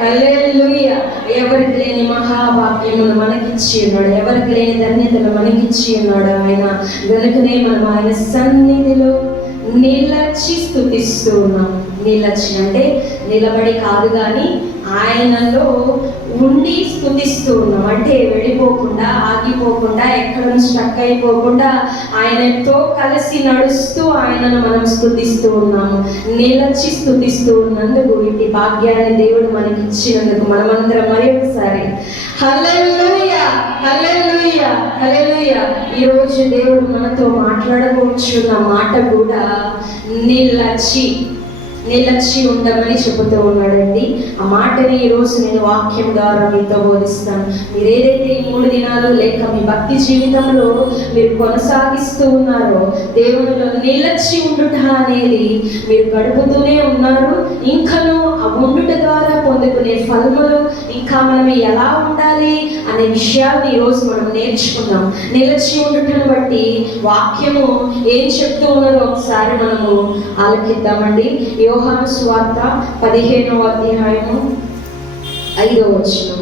హల్లెలూయా. ఎవరికి లేని మహావాక్యమును మనకిచ్చి ఉన్నాడు, ఎవరికి లేని ధన్యతలు మనకిచ్చి ఉన్నాడు ఆయన. కనుకనే మనం ఆయన సన్నిధిలో నిలచి స్తుతిస్తూ ఉన్నాం. నిలచి అంటే నిలబడి కాదు, కానీ ఆయనలో ఉండి స్తుతిస్తూ ఉన్నాం. అంటే వెళ్ళిపోకుండా, ఆగిపోకుండా, ఎక్కడ స్ట్రక్ అయిపోకుండా ఆయనతో కలిసి నడుస్తూ ఆయనను మనం స్తుతిస్తూ ఉన్నాము. నిలచి స్తుతిస్తూ ఉన్నందుకు, ఇట్టి భాగ్యాన్ని దేవుడు మనకి ఇచ్చినందుకు మనమందరం మరి ఒకసారి హల్లెలూయా, హల్లెలూయా, హల్లెలూయా. ఈరోజు దేవుడు మనతో మాట్లాడబోచున్న మాట కూడా నిలచి ఉండమని చెబుతూ ఉన్నాడండి. ఆ మాటని ఈరోజు నేను వాక్యం ద్వారా మీతో బోధిస్తాను. మీరు ఏదైతే ఈ 3 దినాలు లేక మీ భక్తి జీవితంలో మీరు కొనసాగిస్తూ ఉన్నారో, దేవునిలో నిలచి ఉండుట అనేది మీరు గడుపుతూనే ఉన్నారు. ఇంకను ఆ ఉండుట ద్వారా పొందుకునే ఫలములు, ఇంకా మనం ఎలా ఉండాలి అనే విషయాన్ని ఈరోజు మనం నేర్చుకుందాం. నిలచి ఉండుటను బట్టి వాక్యము ఏం చెప్తూ ఉన్నదో ఒకసారి మనము ఆలకిద్దామండి. యోహాను సువార్త 15వ అధ్యాయము 5వ వచనం.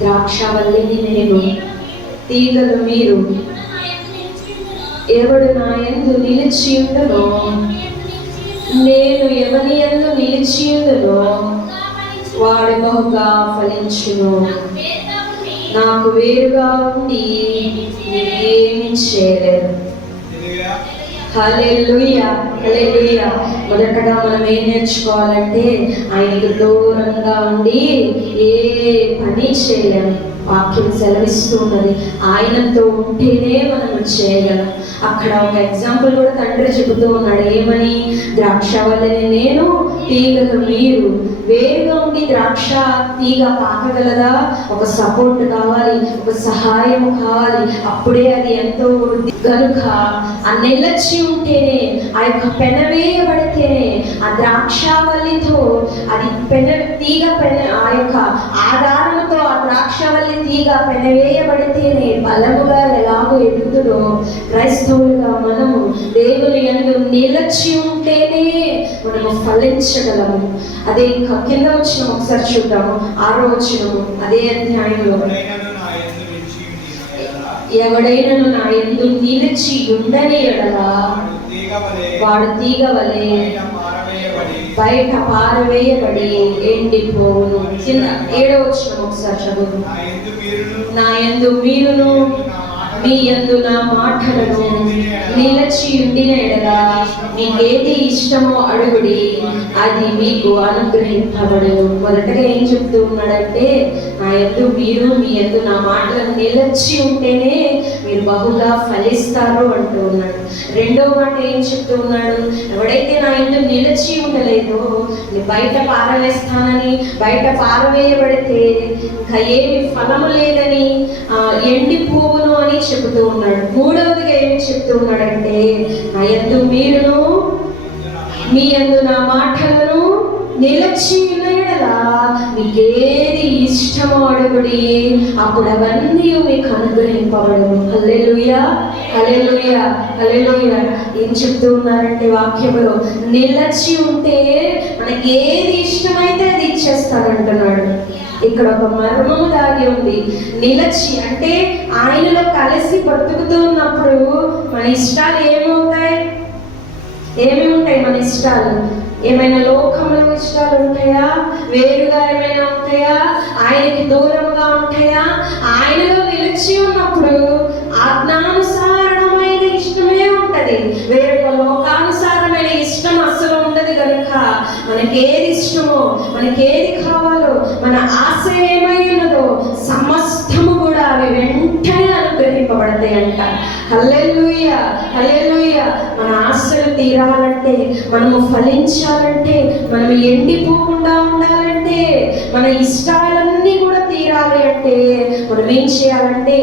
ద్రాక్షావల్లిని నేను, తీగలు మీరు. ఎవడు నా యందు నిలిచి ఉండునో, నేను ఎవని యందు నిలిచి ఉండునో వాడు బహుగా ఫలించును. నాకు వేరుగా ఉండి ఏమి చేయలేరు. హల్లెలూయా, హల్లెలూయా. మొదటగా మనం ఏం నేర్చుకోవాలంటే ఆయనకు దూరంగా ఉండి ఏ పని చేయలేము. వాక్యం సెలవిస్తూ ఉన్నది, ఆయనతో ఉంటేనే మనం చేయగలం. అక్కడ ఒక ఎగ్జాంపుల్ కూడా తండ్రి చెబుతూ ఉన్నాడు. ఏమని? ద్రాక్షవల్లిని నేను, తీగలు మీరు. వేరుగా ఉండి ద్రాక్ష తీగ పాకగలదా? ఒక సపోర్ట్ కావాలి, ఒక సహాయం కావాలి, అప్పుడే అది ఎంతో వృద్ధి. కనుక ఆ నిలచి ఉంటేనే, ఆ యొక్క పెనవేయబడితేనే, ఆ ద్రాక్షావల్లితో అది ఆ యొక్క ఆధారంతో ఆ ద్రాక్షవల్లి తీగ పెనవేయబడితేనే బలముగా ఎలాగో ఎదుగుతుందో, క్రైస్తవులుగా మనము దేవుని యందు నిలచి ఉంటేనే మనము ఫలించగలము. అదే కింద వచ్చిన ఒకసారి చూద్దాము, 6వ వచనము అదే అధ్యాయంలో. ఎవడైనను నా యందు నిలిచి ఉండని ఎడల వాడు తీగ వలె బయట పారవేయబడి ఎండిపోవును. కింద 7వ వచనం ఒకసారి చదువు. నా యందు మీరును, మీ యందు నా మాటలను నిలచి ఉండిన ఎడల మీకేది ఇష్టమో అడుగుడి, అది మీకు అనుగ్రహింపబడును. మొదటగా ఏం చెప్తూ ఉన్నాడంటే, నా యందు మీరు, మీ యందు నా మాటలను నిలచి ఉంటేనే మీరు బహుగా ఫలిస్తారు అంటూ ఉన్నాడు. రెండో మాట ఏం చెప్తూ ఉన్నాడు? ఎవడైతే నా యందు నిలచి ఉండలేదో బయట పారవేస్తానని, బయట పారవేయబడితే ఇంకా ఏమి ఫలము లేదని, ఎండిపోవును అని చెబుతూ ఉన్నాడు. మూడవదిగా ఏమి చెప్తూ ఉన్నాడంటే, నా యందు మీరును, మీ యందు నా మాటలను నిలచి ఉన్న ఎడల మీకేది ఇష్టమో అడుగుడి, అప్పుడు అవన్నీ మీకు అనుగ్రహింపబడును. హల్లెలూయా, హల్లెలూయా, హల్లెలూయా. ఏం చెప్తూ ఉన్నారంటే వాక్యంలో, నిలచి ఉంటే మనకి ఏది ఇష్టమైతే అది ఇచ్చేస్తానంటున్నాడు. ఇక్కడ ఒక మర్మము దాగి ఉంది. నిలచి అంటే ఆయనలో కలిసి బ్రతుకుతూ ఉన్నప్పుడు మన ఇష్టాలు ఏమవుతాయి? ఏమి ఉంటాయి మన ఇష్టాలు? ఏమైనా లోకంలో ఇష్టాలు ఉంటాయా? వేరుగా ఏమైనా ఉంటాయా? ఆయనకి దూరంగా ఉంటాయా? ఆయనలో నిలిచి ఉన్నప్పుడు ఆజ్ఞానుసారమైన ఇష్టమే ఉంటది, వేరొక లోకానుసారమైన ఇష్టం అస్సలు ఉండదు. కనుక మనకేది ఇష్టమో, మనకేది కావాలో, మన ఆశ ఏమై ఉన్నదో సమస్తము కూడా అవి వెంటనే అనుగ్రహింపబడతాయంట. హల్లెలూయా, హల్లెలూయా. మన ఆశలు తీరాలంటే, మనము ఫలించాలంటే, మనం ఎండిపోకుండా ఉండాలంటే, మన ఇష్టాలన్నీ కూడా తీరాలి అంటే మనం ఏం చేయాలంటే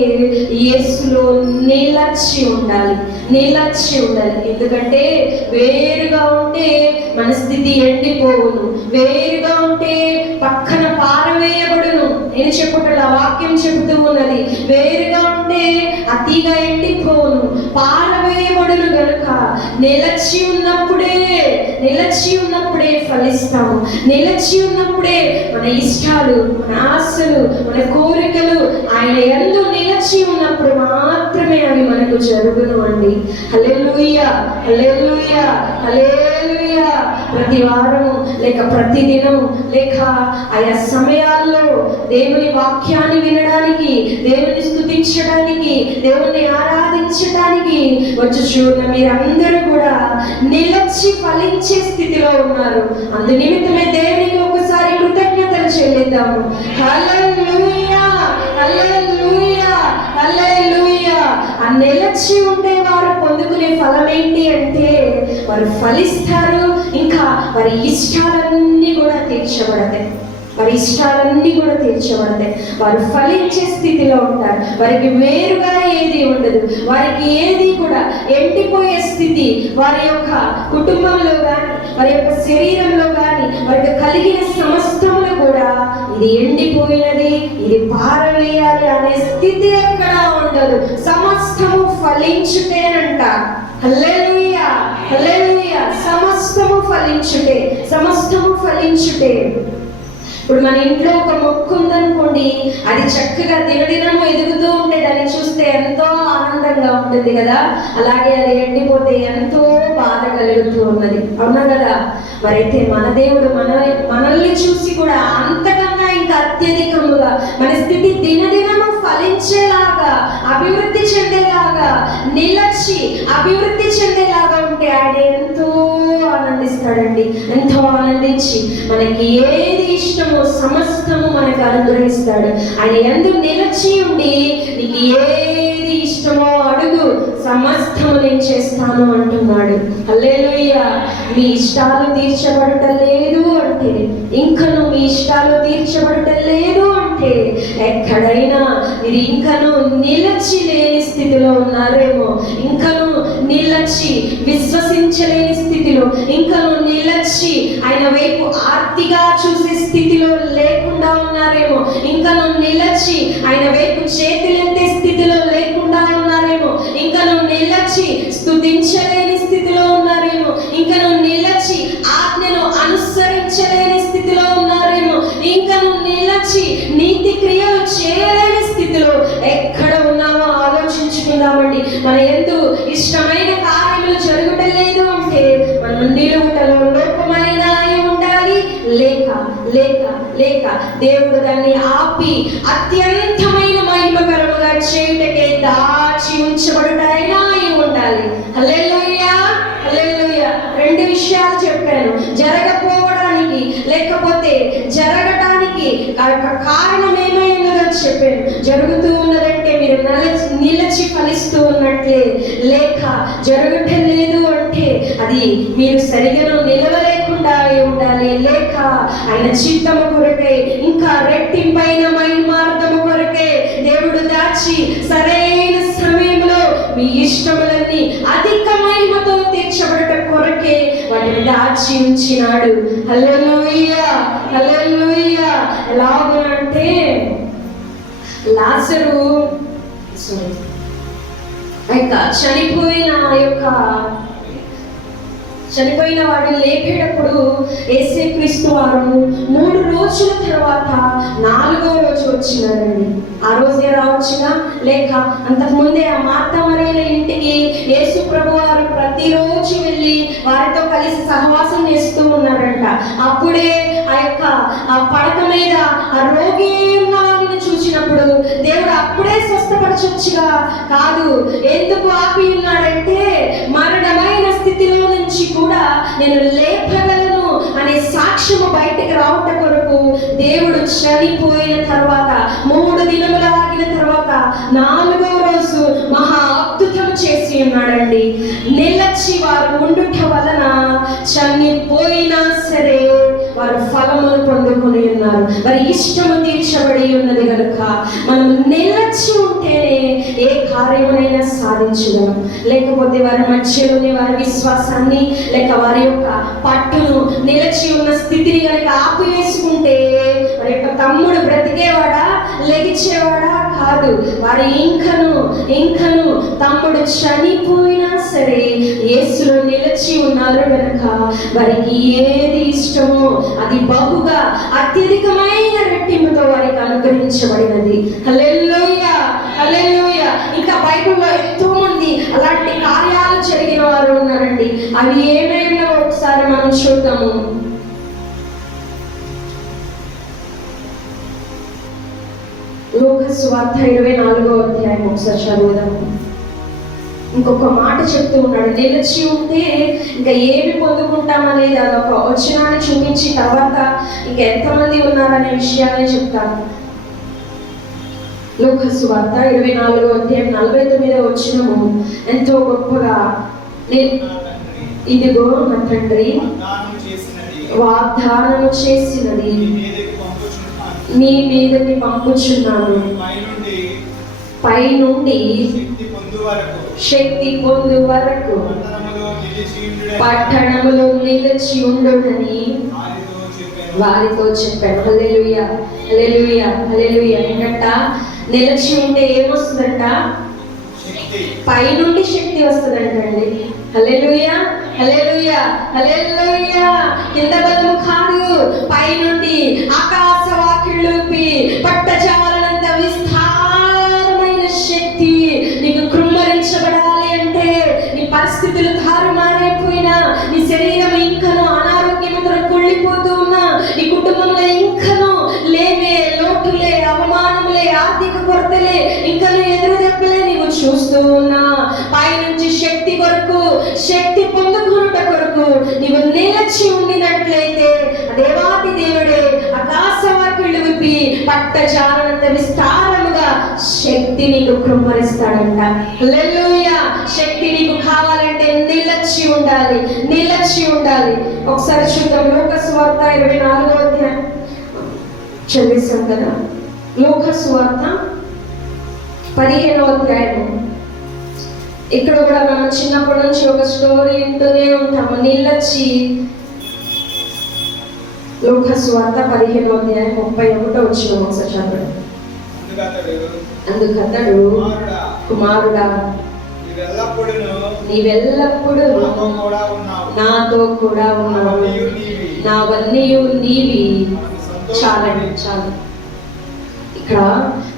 యేసులో నిలచి ఉండాలి, నిలచి ఉండాలి. ఎందుకంటే వేరుగా ఉంటే మన స్థితి ఎండిపోవును, వేరుగా ఉంటే పక్కన పారవేయబడును. నేను చెప్పుటలా వాక్యం చెబుతూ ఉన్నది, వేరుగా ఉంటే ఆ తీగ ఎండిపో ఎండిపోను, పారవేయబడును గనుక నిలచి ఉన్నప్పుడే ఫలిస్తాము. నిలచి ఉన్నప్పుడే మన ఇష్టాలు, మన ఆశలు, మన కోరికలు ఆయన యందు నిలచి ఉన్నప్పుడు మాత్రమే అవి మనకు జరుగును అండి. హల్లెలూయా, హల్లెలూయా, హల్లెలూయా. ప్రతి వారము లేక ప్రతి దినం లేక ఆయా సమయాల్లో దేవుని వాక్యాన్ని వినడానికి, దేవుని స్తుతించడానికి, దేవుని ఆరాధించడానికి వచ్చుచున్న మీరందరూ కూడా నిలచి ఫలించే స్థితిలో ఉన్నారు. అందు నిమిత్తమే దేవునికి ఒకసారి కృతజ్ఞతలు చెల్లిద్దాము. హల్లెలూయా, హల్లెలూయా, హల్లెలూయా. ఆ నిలచి ఉండే వారు పొందుకునే ఫలం ఏంటి అంటే వారు ఫలిస్తారు, ఇంకా వారి ఇష్టాలన్నీ కూడా తీర్చబడతాయి. వారు ఫలించే స్థితిలో ఉంటారు. వారికి వేరుగా ఏది ఉండదు, వారికి ఏది కూడా ఎండిపోయే స్థితి వారి యొక్క కుటుంబంలో కానీ, వారి యొక్క శరీరంలో కానీ, వారికి కలిగిన సమస్తములు కూడా ఇది ఎండిపోయినది, ఇది పారవేయాలి అనే స్థితి ఎక్కడా ఉండదు. సమస్తము ఫలించుటేనంట. హల్లెలూయా, హల్లెలూయా. సమస్తము ఫలించుటే. ఇప్పుడు మన ఇంట్లో ఒక మొక్క ఉందనుకోండి, అది చక్కగా దినదినము ఎదుగుతూ ఉంటే దాన్ని చూస్తే ఎంతో ఆనందంగా ఉంటుంది కదా. అలాగే అది ఎండిపోతే ఎంతో బాధ కలుగుతూ ఉన్నది, అవునా కదా. మరైతే మన దేవుడు మనల్ని చూసి కూడా అంతకన్నా ఇంకా అత్యధికముగా మన స్థితి దినదినము ఫలించేలాగా, అభివృద్ధి చెందేలాగా, నిలచి అభివృద్ధి చెందేలాగా ఉంటే ఆయన ఎంతో ఆనందిస్తాడండి. ఎంతో ఆనందించి మనకి ఏది ఇష్టమో సమస్తము మనకు అనుగ్రహిస్తాడు. ఆయన యందు నిలచి ఉండి నీకు ఏది ఇష్టమో అడుగు, సమస్తము నేను చేస్తాను అంటున్నాడు. హల్లెలూయా. మీ ఇష్టాలు తీర్చబడటం లేదు అంటే, ఇంకను మీ ఇష్టాలు తీర్చబడటం లేదు అంటే, ఎక్కడైనా మీరు ఇంకను నిలచి లేని స్థితిలో ఉన్నారేమో, ఇంకను నిలచి విశ్వసించలేని స్థితిలో, ఇంకను నిలచి ఆయన వైపు ఆర్తిగా చూసే స్థితిలో లేకుండా ఉన్నారేమో, ఇంకను నిలచి ఆయన వైపు చేతులెత్తే స్థితిలో లేకుండా ఉన్నారేమో, ఇంకను నిలచి స్తుతించలేని స్థితిలో ఉన్నారేమో, ఇంకను నిలచి ఆజ్ఞను అనుసరించలేని స్థితిలో ఉన్నారేమో, ఇంకను నిలచి నీతి క్రియలు చేయలేని స్థితిలో ఎక్కడ ఉన్నామో ఆలోచించుకుందామండి. మన యందు ఇష్టమైన కార్యములు జరుగుటం లేదు అంటే మనం నిలువుటలో లోపమైన ఉండాలి, లేక దేవుడు దాన్ని ఆపి అత్యంతమైన మహిమకరముగా చేయుటకే దాచి ఉంచబడుటైనా ఉండాలి. హల్లెలూయా, హల్లెలూయా. రెండు విషయాలు చెప్పాను, జరగపోవడానికి లేకపోతే జరగటానికి కారణం ఏమైనదో చెప్పాను. జరుగుతూ ఉన్నదంటే మీరు నిలచి ఫలిస్తూ ఉన్నట్లే, లేక జరగటం లేదు అంటే అది మీరు సరిగా నిలవలేకుండా ఉండాలి, లేక ఆయన చిత్తము కొరకై ఇంకా రెట్టింపైన మహిమార్థము కొరకై దేవుడు దాచి సరైన సమయంలో మీ ఇష్టములన్నీ అధిక మహిమతో తీర్చబడట కొరకే వాటిని దాచి ఉంచినాడు. హల్లెలూయా, హల్లెలూయా. ఎలాగనంటే లాజరు చనిపోయిన వాడిని లేపేటప్పుడు యేసుక్రీస్తు వారు 3 రోజుల తర్వాత 4వ రోజు వచ్చినారండి. ఆ రోజే రావచ్చుగా, లేక అంతకుముందే ఆ మార్తా మరియల ఇంటికి యేసు ప్రభు వారు ప్రతిరోజు వెళ్ళి వారితో కలిసి సహవాసం చేస్తూ ఉన్నారంట. అప్పుడే ఆ పడక మీద ఆ రోగి ఉన్నావిని చూసినప్పుడు దేవుడు అప్పుడే స్వస్థపరచొచ్చుగా కాదు, ఎందుకు ఆపి ఉన్నాడంటే మరణమైన స్థితిలో నుంచి కూడా నేను లేపగలను అనే సాక్ష్యము బయటికి రావట కొరకు దేవుడు చనిపోయిన తర్వాత 3 దినములు ఆగిన తర్వాత 4వ రోజు మహా అద్భుతం చేసి ఉన్నాడండి. నిలచి వారు ఉండుట వలన చనిపోయినా సరే వారు ఫలములు పొందుకొని ఉన్నారు, వారి ఇష్టము తీర్చబడి ఉన్నది కనుక మనం నిలచి ఉంటేనే ఏ కార్యమునైనా సాధించగలం. లేకపోతే వారి మధ్యలోనే వారి విశ్వాసాన్ని లేక వారి యొక్క పట్టును నిలచి ఉన్న స్థితిని కనుక ఆపివేసుకుంటే వారి యొక్క తమ్ముడు బ్రతికేవాడా, లెగిచేవాడా కాదు, వారి ఇంకను తమ్ముడు చనిపోయినా సరే యేసులో నిలిచి ఉన్నారు కనుక వారికి ఏది ఇష్టమో అది బహుగా అత్యధికమైన రెట్టింపుతో వారికి అనుగ్రహించబడినది. హల్లెలూయా, హల్లెలూయా. ఇంకా బైబిల్లో ఎంతో మంది అలాంటి కార్యాలు జరిగిన వారు ఉన్నారండి. అవి ఏమైనా ఒకసారి మనం చూద్దాము. లూకా సువార్త 24వ అధ్యాయం ఒకసారి చదువుదాము. ఇంకొక మాట చెప్తూ ఉన్నాడు, నిలిచి ఉంటే ఇంకా ఏమి పొందుకుంటామనేది అదొక వచనాన్ని చూపించి తర్వాత ఇంకా ఎంతమంది ఉన్నారనే విషయాన్ని చెప్తాను. లూకా సువార్త 24వ అధ్యాయం 49వ వచనము ఎంతో గొప్పగా, ఇదిగో నా తండ్రి వాగ్దానము చేసినది నీ మీదకి పంపుచున్నాను, పైనుండి శక్తి పొందు వరకు పట్టణములో నిలిచి ఉండునని వారితో చెప్పాను. హల్లెలూయా, హల్లెలూయా, హల్లెలూయా. ఏంటంట, నిలిచి ఉంటే ఏమొస్తుందంట? పైనుండి శక్తి వస్తుందంటండి. హల్లెలూయా, హల్లెలూయా, హల్లెలూయా. కింద బలము కాదు, పైనుండి ఆకాశ వాకిళ్ళూపి పట్టజాలనంత విస్తారమైన శక్తి నీకు కృమ్మరించబడాలి అంటే, నీ పరిస్థితులు తారుమారైపోయినా, నీ శరీరం ఇంకనూ అనారోగ్యంతో కుళ్ళిపోతూ ఉన్నా, నీ కుటుంబంలో ఇంకనూ లేమే లోటులే, అవమానములే, ఆర్థిక కొరతలే, ఇంకనూ ఎదురు దెబ్బలే నీవు చూస్తూ ఉన్నా, పైనుంచి శక్తి కొరకు, శక్తి పొందుకునుట కొరకు నీవు నిలిచి ఉండినట్లయితే దేవాది దేవుడే ఆకాశవాకిళ్ళు విప్పి పట్టజాలనంత విస్తారముగా శక్తి నీకు కృమ్మరిస్తాడంట. హల్లెలూయా. శక్తి నీకు కావాలంటే నిలిచి ఉండాలి, నిలిచి ఉండాలి. ఒకసారి చూద్దాం. లూకా సువార్త 24వ అధ్యాయం చదివేశాం కదా. లూకా సువార్త 15వ అధ్యాయం. ఇక్కడ కూడా మనం చిన్నప్పటి నుంచి ఒక స్టోరీ వింటూనే ఉంటాము, నిలిచి. లూకా సువార్త 15వ అధ్యాయం 31వ వచనం ఒకసారి చదవండి. అందుకతడు, కుమారుడా నీవెల్లప్పుడూ నాతో కూడా ఉన్నావు, నావన్నీయు నీవి. చాలండి, చాలు. ఇక్కడ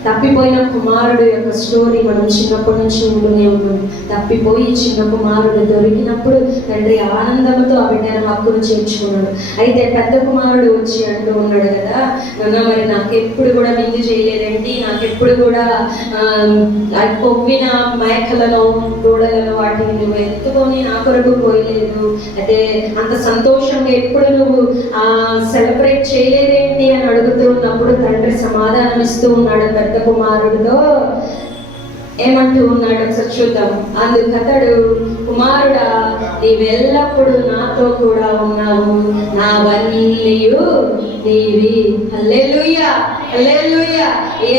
తప్పిపోయిన కుమారుడు యొక్క స్టోరీ మనం చిన్నప్పటి నుంచి ఉంటూనే ఉన్నాం. తప్పిపోయి చిన్న కుమారుడు దొరికినప్పుడు తండ్రి ఆనందంతో ఆ బిడ్డను హక్కును చేర్చుకున్నాడు. అయితే పెద్ద కుమారుడు వచ్చి అంటూ ఉన్నాడు కదా, నాన్న మరి నాకెప్పుడు కూడా విందు చేయలేదండి, నాకెప్పుడు కూడా కొవ్విన మేకలను, దూడలను వాటిని నువ్వు ఎత్తుకొని నా కొరకు పోయలేదు, అయితే అంత సంతోషంగా ఎప్పుడు నువ్వు సెలబ్రేట్ చేయలేదేంటి అని అడుగుతూ ఉన్నప్పుడు తండ్రి సమాధానం ఇస్తూ ఉన్నాడు. పెద్ద కుమారుడితో ఏమంటూ ఉన్నాడు ఒకసారి చూద్దాం. అందుకతడు, కుమారుడా నీవెల్లప్పుడూ నాతో కూడా ఉన్నావు, నావన్నీయు నీవి. హల్లెలూయా, హల్లెలూయా.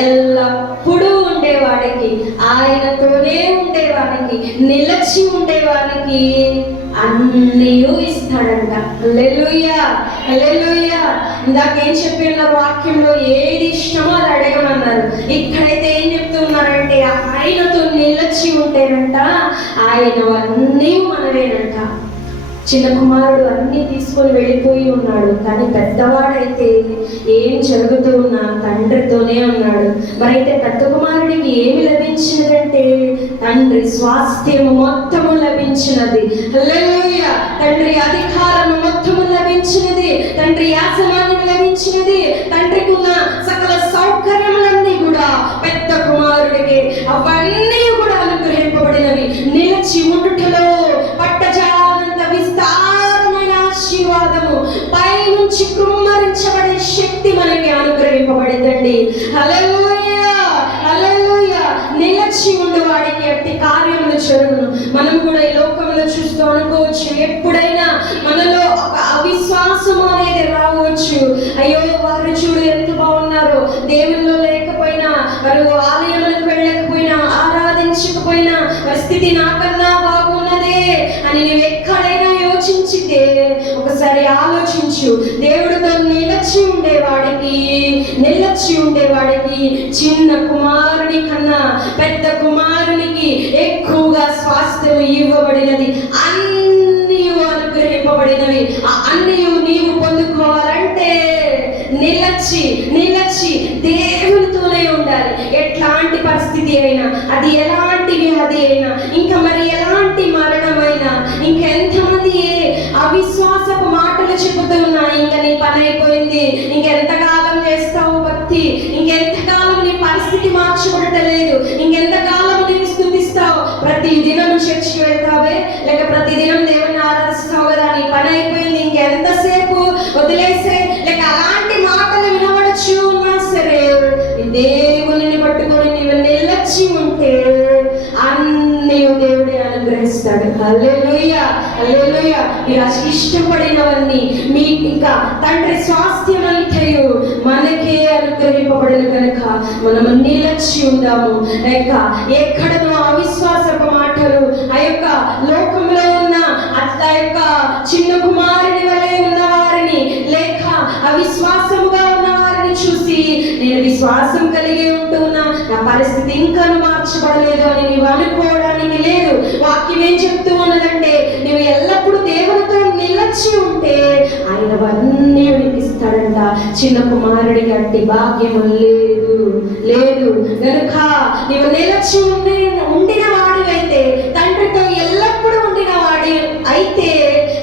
ఎల్లప్పుడూ ఉండేవాడికి, ఆయనతోనే ఉండేవాడికి, నిలిచి ఉండేవాడికి అన్నీయు ఇస్తాడంట. హల్లెలూయా, హల్లెలూయా. ఇందాక ఏం చెప్పినారు వాక్యంలో, ఏది ఇష్టమో అది అడగమన్నారు. ఇక్కడైతే ఏం చెప్తున్నారంటే, ఆయనతో నిలిచి ఉంటేనంట ఆయన అన్నీ మనవేనంట. చిన్న కుమారుడు అన్ని తీసుకొని వెళ్ళిపోయి ఉన్నాడు, కానీ పెద్దవాడైతే ఏం జరుగుతూ ఉన్నా తండ్రితోనే ఉన్నాడు. మరైతే పెద్ద కుమారుడికి ఏమి లభించినదంటే తండ్రి స్వాస్థ్యము మొత్తము లభించినది. హల్లెలూయా. తండ్రి అధికారము మొత్తము లభించినది, తండ్రి యాజమాన్యం లభించినది, తండ్రికి ఉన్న సకల సౌకర్యములన్నీ కూడా పెద్ద కుమారుడికి అవన్నీ కూడా అనుగ్రహింపబడినవి. నిలిచి ఉండుటలో పట్టజాలంత విస్తారమైన ఆశీర్వాదము, పైనుంచి కృమ్మరించబడే శక్తి మనకి అనుగ్రహింపబడిందండి. హల్లెలూయా, హల్లెలూయా. నిలిచి ఉండు వాడికి అట్టి కార్యములు జరుగును. మనం కూడా ఈ లోకంలో చూస్తూ అనుకోవచ్చు, ఎప్పుడైనా మనలో ఒక అవిశ్వాసం అనేది రావచ్చు. అయ్యో వారు చూడు ఎంత బాగున్నారో, దేవుల్లో లేకపోయినా, వారు ఆలయములకు వెళ్ళకపోయినా, ఆరాధించకపోయినా వారి స్థితి నాకన్నా బాగున్నదే అని నువ్వు ఎక్కడైనా యోచించితే ఒకసారి ఆలోచించు. దేవుడితో నిలిచి ఉండేవాడికి నిలచి ఉండేవాడికి చిన్న కుమారుని కన్నా పెద్ద కుమారునికి ఎక్కువగా స్వాస్థ్యం ఇవ్వబడినది, అన్నీ అనుగ్రహింపబడినవి. ఆ అన్నీ నీవు పొందుకోవాలంటే నిలచి దేవునితోనే ఉండాలి. ఎట్లాంటి పరిస్థితి అయినా, అది ఎలాంటి వ్యాధి అయినా, ఇంకా మరి ఎలాంటి మరణమైనా, ఇంకెంతమంది అవిశ్వాసపు మాటలు చెబుతూ ఉన్నా, ఇంకా నీ పని అయిపోయింది, ఇంకెంతకాలం చేస్తావు భక్తి, ఇంకెంతకాలం నీ పరిస్థితి మార్చబడటలేదు, ఇంకెంతకాలం నీవు స్తుతిస్తావు, ప్రతి దినం చర్చికి వెళ్తావే, లేక ప్రతి దినం దేవుని ఆరాధిస్తావు కదా, నీ పని అయిపోయింది, ఇంకెంతసేపు వదిలేసే, లేక అలాంటి మాటలు వినబడచ్చు ఉన్నా సరే, దేవుని పట్టుకొని నీవు నిలచి ఉంటే అన్నీ దేవుడే అనుగ్రహిస్తాడు. హల్లెలూయా, హల్లెలూయా. మీరు ఇష్టపడినవన్నీ మీ ఇంకా తండ్రి స్వాస్థ్యమంతయు మనకే అనుగ్రహింపబడిన కనుక మనము నిలచి ఉందాము. లేక ఎక్కడనో అవిశ్వాసపు మాటలు, ఆ యొక్క లోకంలో ఉన్న ఆ యొక్క చిన్న కుమారుని వలె ఉన్నవారిని, లేక అవిశ్వాసముగా ఉన్నవారిని చూసి నేను విశ్వాసం కలిగి ఉంటున్నా, నా పరిస్థితి ఇంకా మార్చబడలేదు అని నీవు అనుకోవడానికి లేదు. వాక్యం ఏం చెప్తూ ఉన్నదంటే, నీవు ఎల్లప్పుడూ దేవునితో నిలచి ఉంటే ఆయన అవన్నీ వినిపిస్తాడంట. చిన్న కుమారుడికి అట్టి భాగ్యం లేదు కనుక నీవు నిలచి ఉండిన వాడివైతే, తండ్రితో ఎల్లప్పుడూ ఉండిన వాడి అయితే,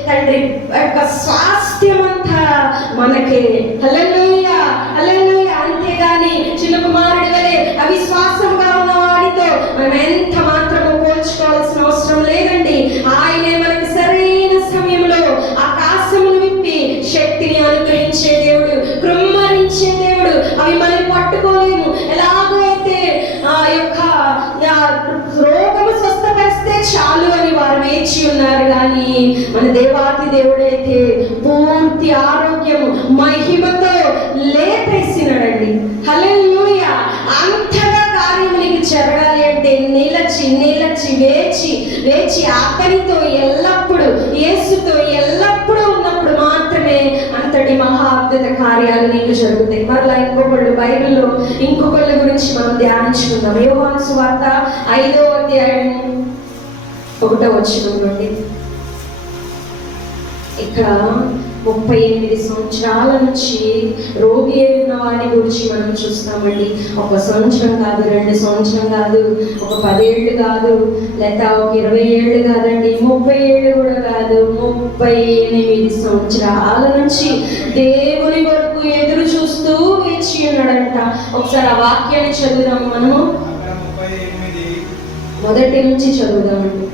తండ్రి యొక్క స్వాస్థ్యమంతా మనకే. హల్లెలూయా, హల్లెలూయా. అంతేగాని చిన్న కుమారుడి వలె అవిశ్వాసంగా ఉన్న వాడితో మనం ఎంత మాత్రము పోల్చుకోవాల్సిన అవసరం లేదండి. ఆయనే మనకు సరైన సమయంలో ఆకాశమును విప్పి శక్తిని అనుగ్రహించే దేవుడు, కృమ్మరించే దేవుడు. అవి మనం పట్టుకోలేము. ఎలాగో అయితే ఆ యొక్క రోగము స్వస్థపరిస్తే చాలు అని వారు వేచి ఉన్నారు, కానీ మన దేవాతి దేవుడైతే పూర్తి ఆరోగ్యము మహిమతో లేపేసినాడండి. హల్లెలూయా. అంతగా కార్యం నీకు జరగాలి అంటే నిలచి వేచి ఆకలితో ఎల్లప్పుడూ యేసుతో ఎల్లప్పుడూ ఉన్నప్పుడు మాత్రమే అంతటి మహా అద్భుత కార్యాలు నీకు జరుగుతాయి. మరలా ఇంకొకళ్ళు బైబిల్లో ఇంకొకళ్ళ గురించి మనం ధ్యానించుకుందాం. యోహాను సువార్త 5వ అధ్యాయం 1వ వచనం నుండి. ఇక్కడ 38 సంవత్సరాల నుంచి రోగి అయిన వాడిని గురించి మనం చూస్తామండి. 1 సంవత్సరం కాదు, 2 సంవత్సరం కాదు, ఒక 10 ఏళ్ళు కాదు, లేదా ఒక 20 ఏళ్ళు కాదండి, 30 ఏళ్ళు కూడా కాదు, 38 సంవత్సరాల నుంచి దేవుని వరకు ఎదురు చూస్తూ వేచి ఉన్నాడంట. ఒకసారి ఆ వాక్యాన్ని చదువుదాం. మనము 1 నుంచి చదువుదామండి.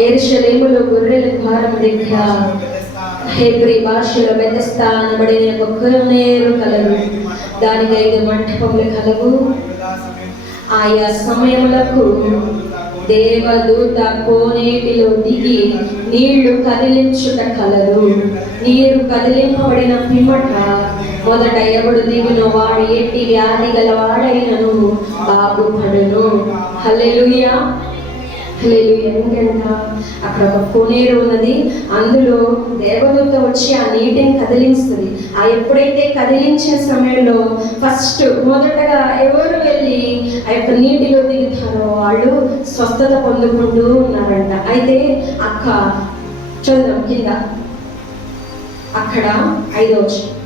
యెరూషలేములో గొర్రెల ద్వారం దగ్గర హెబ్రీ భాషలో బెతెస్దా అనబడిన ఒక కోనేరు కలదు. దానికి 5 మంటపములు కలవు. ఆయా సమయములకు దేవదూత కోనేటిలో దిగి నీళ్లు కదిలించుట కలదు. నీరు కదిలింపబడిన పిమ్మట మొదట ఎవడు దిగునో వాడు ఎట్టి వ్యాధి గల వాడైనను బాగుపడును. హల్లెలూయా, హల్లెలూయా. ఎందుకంట అక్కడ ఒక కోనేరు ఉన్నది, అందులో దేవదూత వచ్చి ఆ నీటిని కదిలిస్తుంది. ఆ ఎప్పుడైతే కదిలించిన సమయంలో మొదటగా ఎవరు వెళ్ళి ఆ యొక్క నీటిలో దిగుతారో వాళ్ళు స్వస్థత పొందుకుంటూ ఉన్నారంట. అయితే చదువుదాం కింద. అక్కడ 5వ వచనం.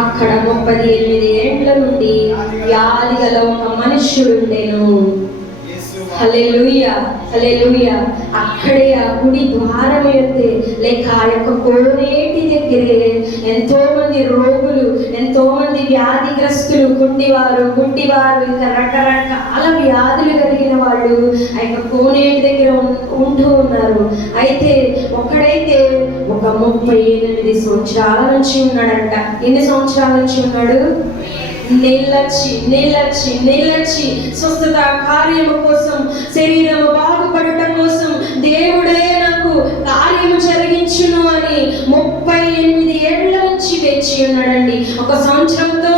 అక్కడ 38 ఏండ్ల నుండి వ్యాధి గల ఒక మనుష్యుడుండెను. హల్లెలూయా, హల్లెలూయా. అక్కడే ఆ గుడి ద్వారం అయితే, లేక ఆ యొక్క కోనేటి దగ్గరే ఎంతో మంది రోగులు, ఎంతో మంది వ్యాధిగ్రస్తులు, గుడ్డివారు, ఇంకా రకరకాల వ్యాధులు కలిగిన వాళ్ళు ఆ యొక్క కోనేటి దగ్గర ఉంటూ ఉన్నారు. అయితే ఒకడైతే ఒక 38 సంవత్సరాల నుంచి ఉన్నాడంట. ఎన్ని సంవత్సరాల నుంచి ఉన్నాడు? నిలచి స్వస్థత కార్యము కోసం, శరీరము బాగుపడట కోసం దేవుడే నాకు కార్యము జరిగించును అని 38 ఏళ్ల నుంచి వేచి ఉన్నాడండి. 1 సంవత్సరంతో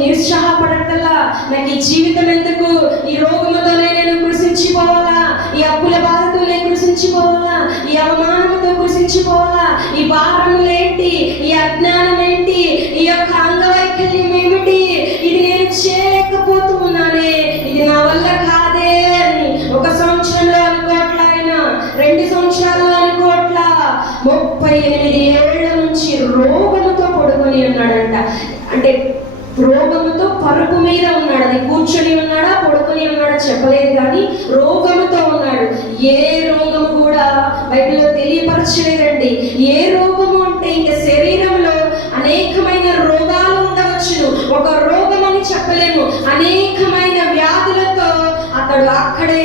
నిరుత్సాహపడటల్లా, నాకు ఈ జీవితం ఎందుకు, ఈ రోగముతోనే నేను కృషించిపోవాలా, ఈ అప్పుల బాధతో నేను కృషించి కృషించిపోవాలా, ఈ అవమానంతో కృషించిపోవాలా, ఈ భారములేంటి, ఈ అజ్ఞానం ఏంటి, ఈ యొక్క అంగవైకల్యం ఏమిటి, ఇది నేను చేయలేకపోతూ ఉన్నానే, ఇది నా వల్ల కాదే అని 1 సంవత్సరంలో అనుకోవట్లా, ఆయన 2 సంవత్సరాల్లో అనుకోవట్లా, 38 ఏళ్ల నుంచి రోగముతో పడుకొని ఉన్నాడంట. అంటే రోగముతో పరుపు మీద ఉన్నాడు. అది కూర్చొని ఉన్నాడా పడుకొని ఉన్నాడా చెప్పలేదు, కానీ రోగముతో ఉన్నాడు. ఏ రోగము కూడా బైబిల్లో తెలియపరచలేదండి. ఏ రోగము అంటే ఇంకా శరీరంలో అనేకమైన రోగాలు ఉండవచ్చును, ఒక రోగం అని చెప్పలేము. అనేకమైన వ్యాధులతో అతడు అక్కడే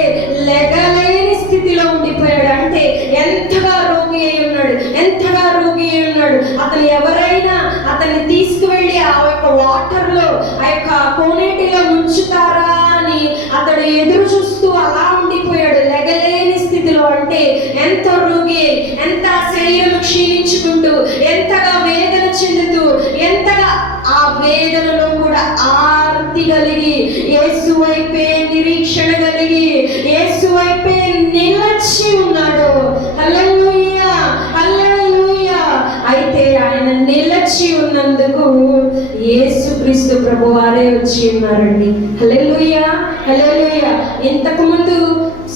లెగలేని స్థితిలో ఉండిపోయాడు. అంటే ఎంతగా రోగి అయి ఉన్నాడు, ఎంతగా రోగి అయి ఉన్నాడు. అతను ఎవరైనా అతన్ని తీసుకువెళ్ళి ఆ యొక్క వాటర్ లో, ఆ యొక్క కోనేటిలో ముంచుతారా అని అతడు ఎదురు చూస్తూ అలా ఉండిపోయాడు, లెగలేని స్థితిలో. అంటే ఎంత రోగి, ఎంత శరీరం క్షీణించుకుంటూ, ఎంతగా వేదన చెందుతూ, ఎంతగా ఆ వేదనలో కూడా ఆర్తి కలిగి, యేసు వైపే నిరీక్షణ కలిగి, యేసు వైపే నిలచి ఉన్నాడు. హల్లెలూయా, హల్లెలూయా. అయితే ఆయన నిలచి ఉన్నందుకు యేసుక్రీస్తు ప్రభువారే వచ్చి ఉన్నారండి. హల్లెలూయా, హల్లెలూయా. ఇంతకు ముందు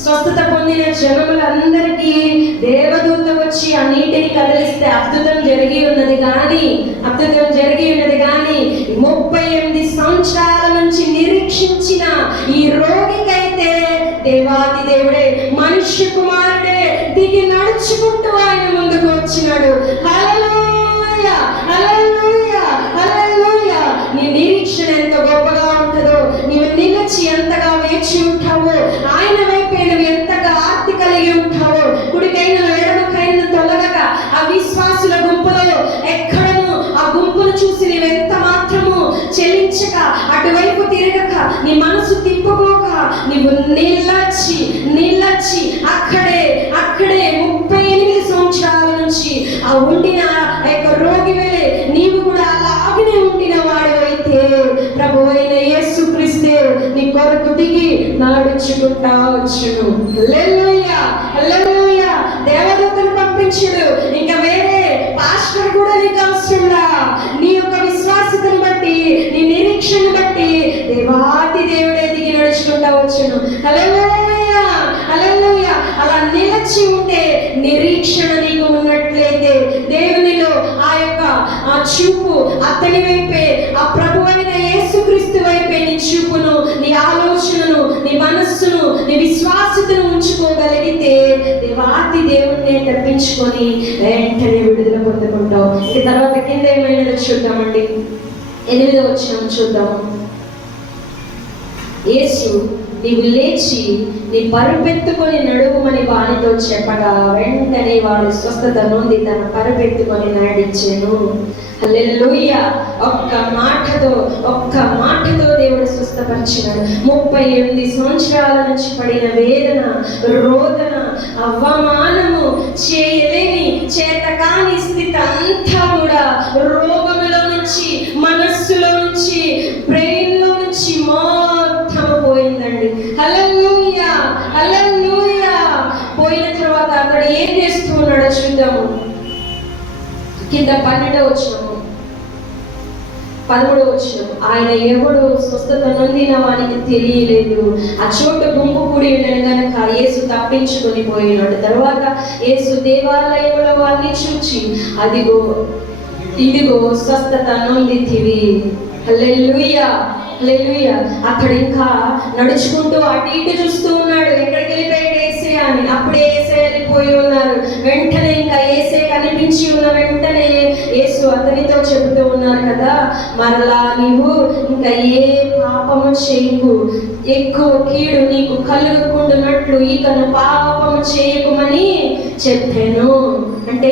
స్వస్థత పొందిన జనములందరికీ దేవదూత వచ్చి ఆ నీటిని కదిలిస్తే అద్భుతం జరిగి ఉన్నది, కానీ 38 సంవత్సరాల నుంచి నిరీక్షించిన ఈ రోగికైతే దేవాది దేవుడే, మనుష్య కుమారుడే దిగి నడుచుకుంటూ ఆయన ముందుకు వచ్చినాడు. హల్లెలూయా, హల్లెలూయా, హల్లెలూయా. నీ నిరీక్షణ ఎంత గొప్పగా ఉంటుందో, నీవు నిలిచి ఎంతగా వేచి ఉంటావో, ఆయన వైపే నువ్వు ఎంతగా ఆర్తి కలిగి ఉంటావో, కుడికైన ఎడమకైన తొలగక ఆ విశ్వాసుల గుంపులో ఎక్కడను ఆ గుంపును చూసి నీవు ఎంత మాత్రము చెల్లించక, అటువైపు తిరగక, నీ మనసు తిప్పుకోక, నీవు నిలచి నిలచి అక్కడే 38 సంవత్సరాల నుంచి ఆ ఉండిన ఆ యొక్క రోగి వేలే నీవు కూడా అలాగనే ఉండిన వాడు అయితే ప్రభువైన యేసుక్రీస్తే నీ కొరకు దిగి నడుచుకుంటా వచ్చును. హల్లెలూయా, హల్లెలూయా. దేవదూతను పంపించుడు, ఇంకా వేరే పాస్టర్ కూడా నీకు అవసరంలా. నీ యొక్క విశ్వాసతను బట్టి, నీ నిరీక్షణ బట్టి దేవాతి దేవుడే దిగి నడుచుకుంటా వచ్చును. హల్లెలూయా, హల్లెలూయా. అలా నిలచి ఉంటే, నిరీక్షణ నీకు ఉన్నట్లయితే, దేవునిలో ఆ యొక్క ఆ చూపు అతని వైపే, ఆ ప్రభువైన యేసుక్రీస్తు వైపే నీ చూపును, నీ ఆలోచనను, నీ మనస్సును, నీ విశ్వాసతను ఉంచుకోగలిగితే దేవాతి దేవుణ్ణి తప్పించుకొని వెంటనే విడుదల పొందుకుంటావు. ఈ తర్వాత కింద ఏమైనా చూద్దామండి. 8వ వచనం చూద్దాం. యేసు నీవు లేచి నీ పరుపెత్తుకొని నడువుమని వానితో చెప్పగా వెంటనే వాడు స్వస్థత నొంది తన పరుపెత్తుకొని నడిచెను. హల్లెలూయా. ఒక్క మాటతో దేవుడు స్వస్థపరిచినాడు. 38 సంవత్సరాల నుంచి పడిన వేదన, రోదన, అవమానము, చేయలేని చేతకాని స్థితి అంతా కూడా రోగములో నుంచి, మనస్సులో నుంచి, బ్రెయిన్లో నుంచి మొత్తం పోయిందండి. హల్లెలూయా, హల్లెలూయా. పోయిన తర్వాత అతడు ఏం చేస్తూ ఉన్నాడో చూద్దాము. కింద 12వ వచనం, 13వ వచనం. ఆయన ఎవడు స్వస్థత నొందిన వానికి తెలియలేదు. ఆ చోట గుంపు కూడి ఉండను గనక యేసు తప్పించుకొని పోయినాడు. తర్వాత యేసు దేవాలయంలో వారిని చూచి, అదిగో ఇదిగో స్వస్థత నొందితివి. హల్లెలూయా, హల్లెలూయా. అక్కడ ఇంకా నడుచుకుంటూ అటు ఇటు చూస్తూ ఉన్నాడు, ఎక్కడికి వెళ్ళిపోయాడు యేసయ్య అని. అప్పుడే యేసయ్య వెళ్ళిపోయి ఉన్నారు. వెంటనే ఇంకా యేసయ్య కనిపించి ఉన్న వెంటనే యేసు అతనితో చెబుతూ ఉన్నారు కదా, మరలా నీవు ఇంకా ఏ పాపము చేయకు, ఎక్కువ కీడు నీకు కలుగుకుంటున్నట్లు ఇకను పాపము చేయకుమని చెప్పాను. అంటే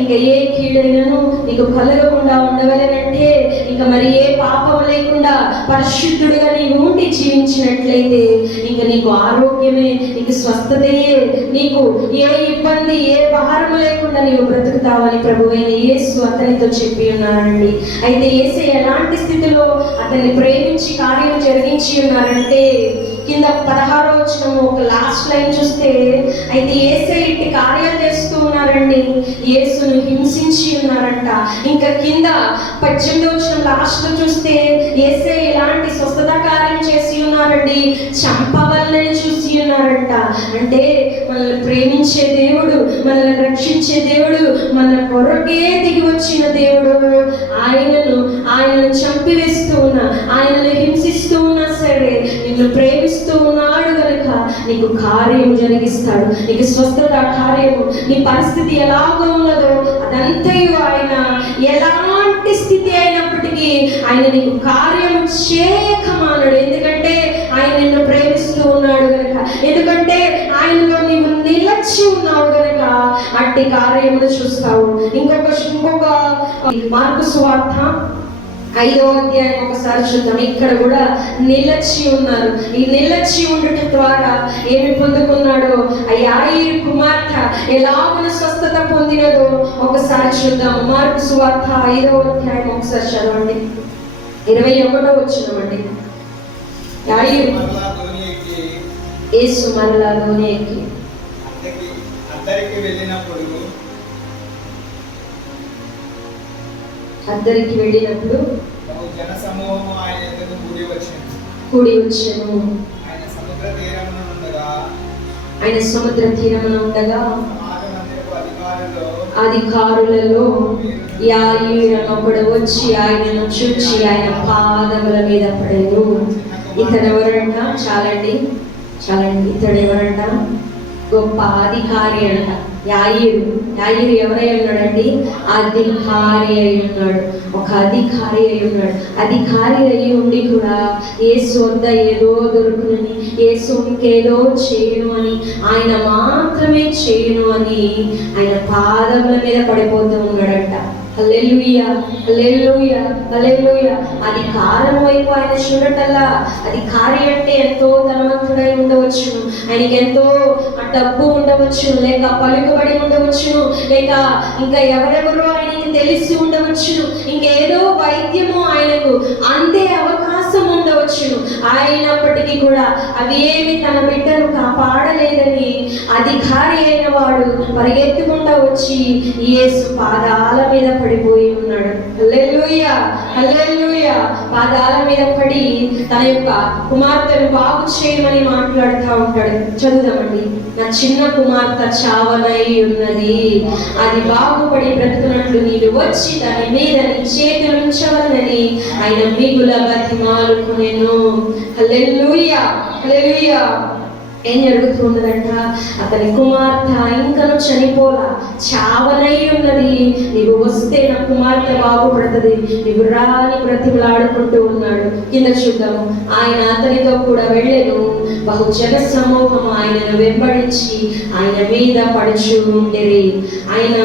ఇంకా ఏ కీడైనను నీకు కలగకుండా ఉండవలనంటే ఇంకా మరి ఏ పాపం లేకుండా పరిశుద్ధుడుగా నీవు ఉండి జీవించినట్లయితే ఇంకా నీకు ఆరోగ్యమే, నీకు స్వస్థతయే, నీకు ఏ ఇబ్బంది ఏ భారము లేకుండా నీవు బ్రతుకుతావని ప్రభువైన యేసు అతనితో చెప్పి ఉన్నారండి. అయితే యేసే ఎలాంటి స్థితిలో అతన్ని ప్రేమించి కార్యం జరిగించి ఉన్నారంటే కింద 16వ వచనం ఒక లాస్ట్ లైన్ చూస్తే, అయితే యేసే ఇట్టి కార్యాలు చేస్తూ ఉన్నారండి, యేసును హింసించి ఉన్నారంట. ఇంకా కింద 18వ వచనం లాస్ట్ లో చూస్తే యేసే ఇలాంటి స్వస్థత కార్యం చేసి ఉన్నారండి, చంపవల్లని చూసి ఉన్నారంట. అంటే మనల్ని ప్రేమించే దేవుడు, మనల్ని రక్షించే దేవుడు, మన కొరకే దిగి వచ్చిన దేవుడు ఆయనను చంపివేస్తూ ఉన్నా, ఆయనను హింసిస్తూ ఉన్నా సరే నిన్ను ప్రేమిస్తూ ఉన్నాడు కనుక నీకు కార్యం జరిగిస్తాడు. నీకు స్వస్థత కార్యము, నీ పరిస్థితి ఎలాగో ఉన్నదో అదంతయు ఆయన, ఎలాంటి స్థితి అయినప్పటికీ ఆయన నీకు కార్యము చేయక మానడు. ఎందుకంటే ఆయన నిన్ను ప్రేమిస్తూ ఉన్నాడు కనుక, ఎందుకంటే ఆయనలో నీవు నిలచి ఉన్నావు కనుక అట్టి కార్యములు చూస్తావు. ఇంకొక మార్కు సువార్త 5వ అధ్యాయం ఒకసారి చూద్దాం. ఇక్కడ కూడా నిలచి ఉన్నారు. ఈ నిలచి ఉండటం ద్వారా ఏమి పొందుకున్నాడో, ఆ యాయీరు కుమార్తె ఎలాగన స్వస్థత పొందినదో ఒకసారి చూద్దాం. మార్కు సువార్త 5వ అధ్యాయం ఒకసారి చదవండి. 21వ వచనమండి. యాయీరు యేసు మరలా దోణి ఎక్కి అద్దరికి వెళ్ళినప్పుడు కూడి వచ్చెను. ఆయన సముద్ర తీరమున ఉండగా అధికారులలో యాయీరు ఒకడు వచ్చి ఆయనను చూచి ఆయన పాదముల మీద పడెను. ఇతను ఎవరంట? చాలండి, ఇతడు ఎవరంట? గొప్ప అధికారి అంట. యాయీరు ఎవరై ఉన్నాడండి? అధికారి అయి ఉన్నాడు. ఒక అధికారి అయి ఉన్నాడు. అధికారి అయి ఉండి కూడా యేసు వద్ద ఏదో దొరుకునని, యేసు ఇంకేదో చేయను అని, ఆయన మాత్రమే చేయను అని ఆయన పాదముల మీద పడిపోతూ ఉన్నాడంట. హల్లెలూయా, హల్లెలూయా, హల్లెలూయా. అధికారం వైపు ఆయన చూడటల్లా. అధికారి అంటే ఎంతో ధనవంతుడై ఉండవచ్చు, ఆయనకి ఎంతో డబ్బు ఉండవచ్చు, లేక పలుకుబడి ఉండవచ్చు, లేక ఇంకా ఎవరెవరో ఆయనకి తెలిసి ఉండవచ్చు, ఇంకేదో వైద్యము ఆయనకు అందే అవకాశం ఉండవచ్చు. అయినప్పటికీ కూడా అవి ఏమి తన బిడ్డను కాపాడలేదని అధికారి అయిన వాడు పరిగెత్తుకుంటూ వచ్చి యేసు పాదాల మీద పడిపోయి ఉన్నాడు. హల్లెలూయా, హల్లెలూయా. పాదాల మీద పడి తన యొక్క కుమార్తెను బాగు చేయమని మాట్లాడుతూ ఉంటాడు. చదువుదామండి. నా చిన్న కుమార్తె చావనై ఉన్నది, అది బాగుపడి బ్రతుకున్నట్లు నీవు వచ్చి దాని మీద నీ చేతులు ఉంచవలనని ఆయన మిగుల బతిమాలుకొనెను. హల్లెలూయా, హల్లెలూయా. ఏం జరుగుతుందంట? అతని కుమార్తె ఇంకను చనిపోలా, చావనై ఉన్నది. నీవు వస్తే నా కుమార్తె బాగుపడుతుంది, నీవు రాని బ్రతిమలాడుకుంటూ ఉన్నాడు. కింద చూద్దాము. ఆయన అతనితో కూడా వెళ్ళెను. బహుజన సమూహం ఆయనను వెంబడించి ఆయన మీద పడుచు ఉండేది. ఆయన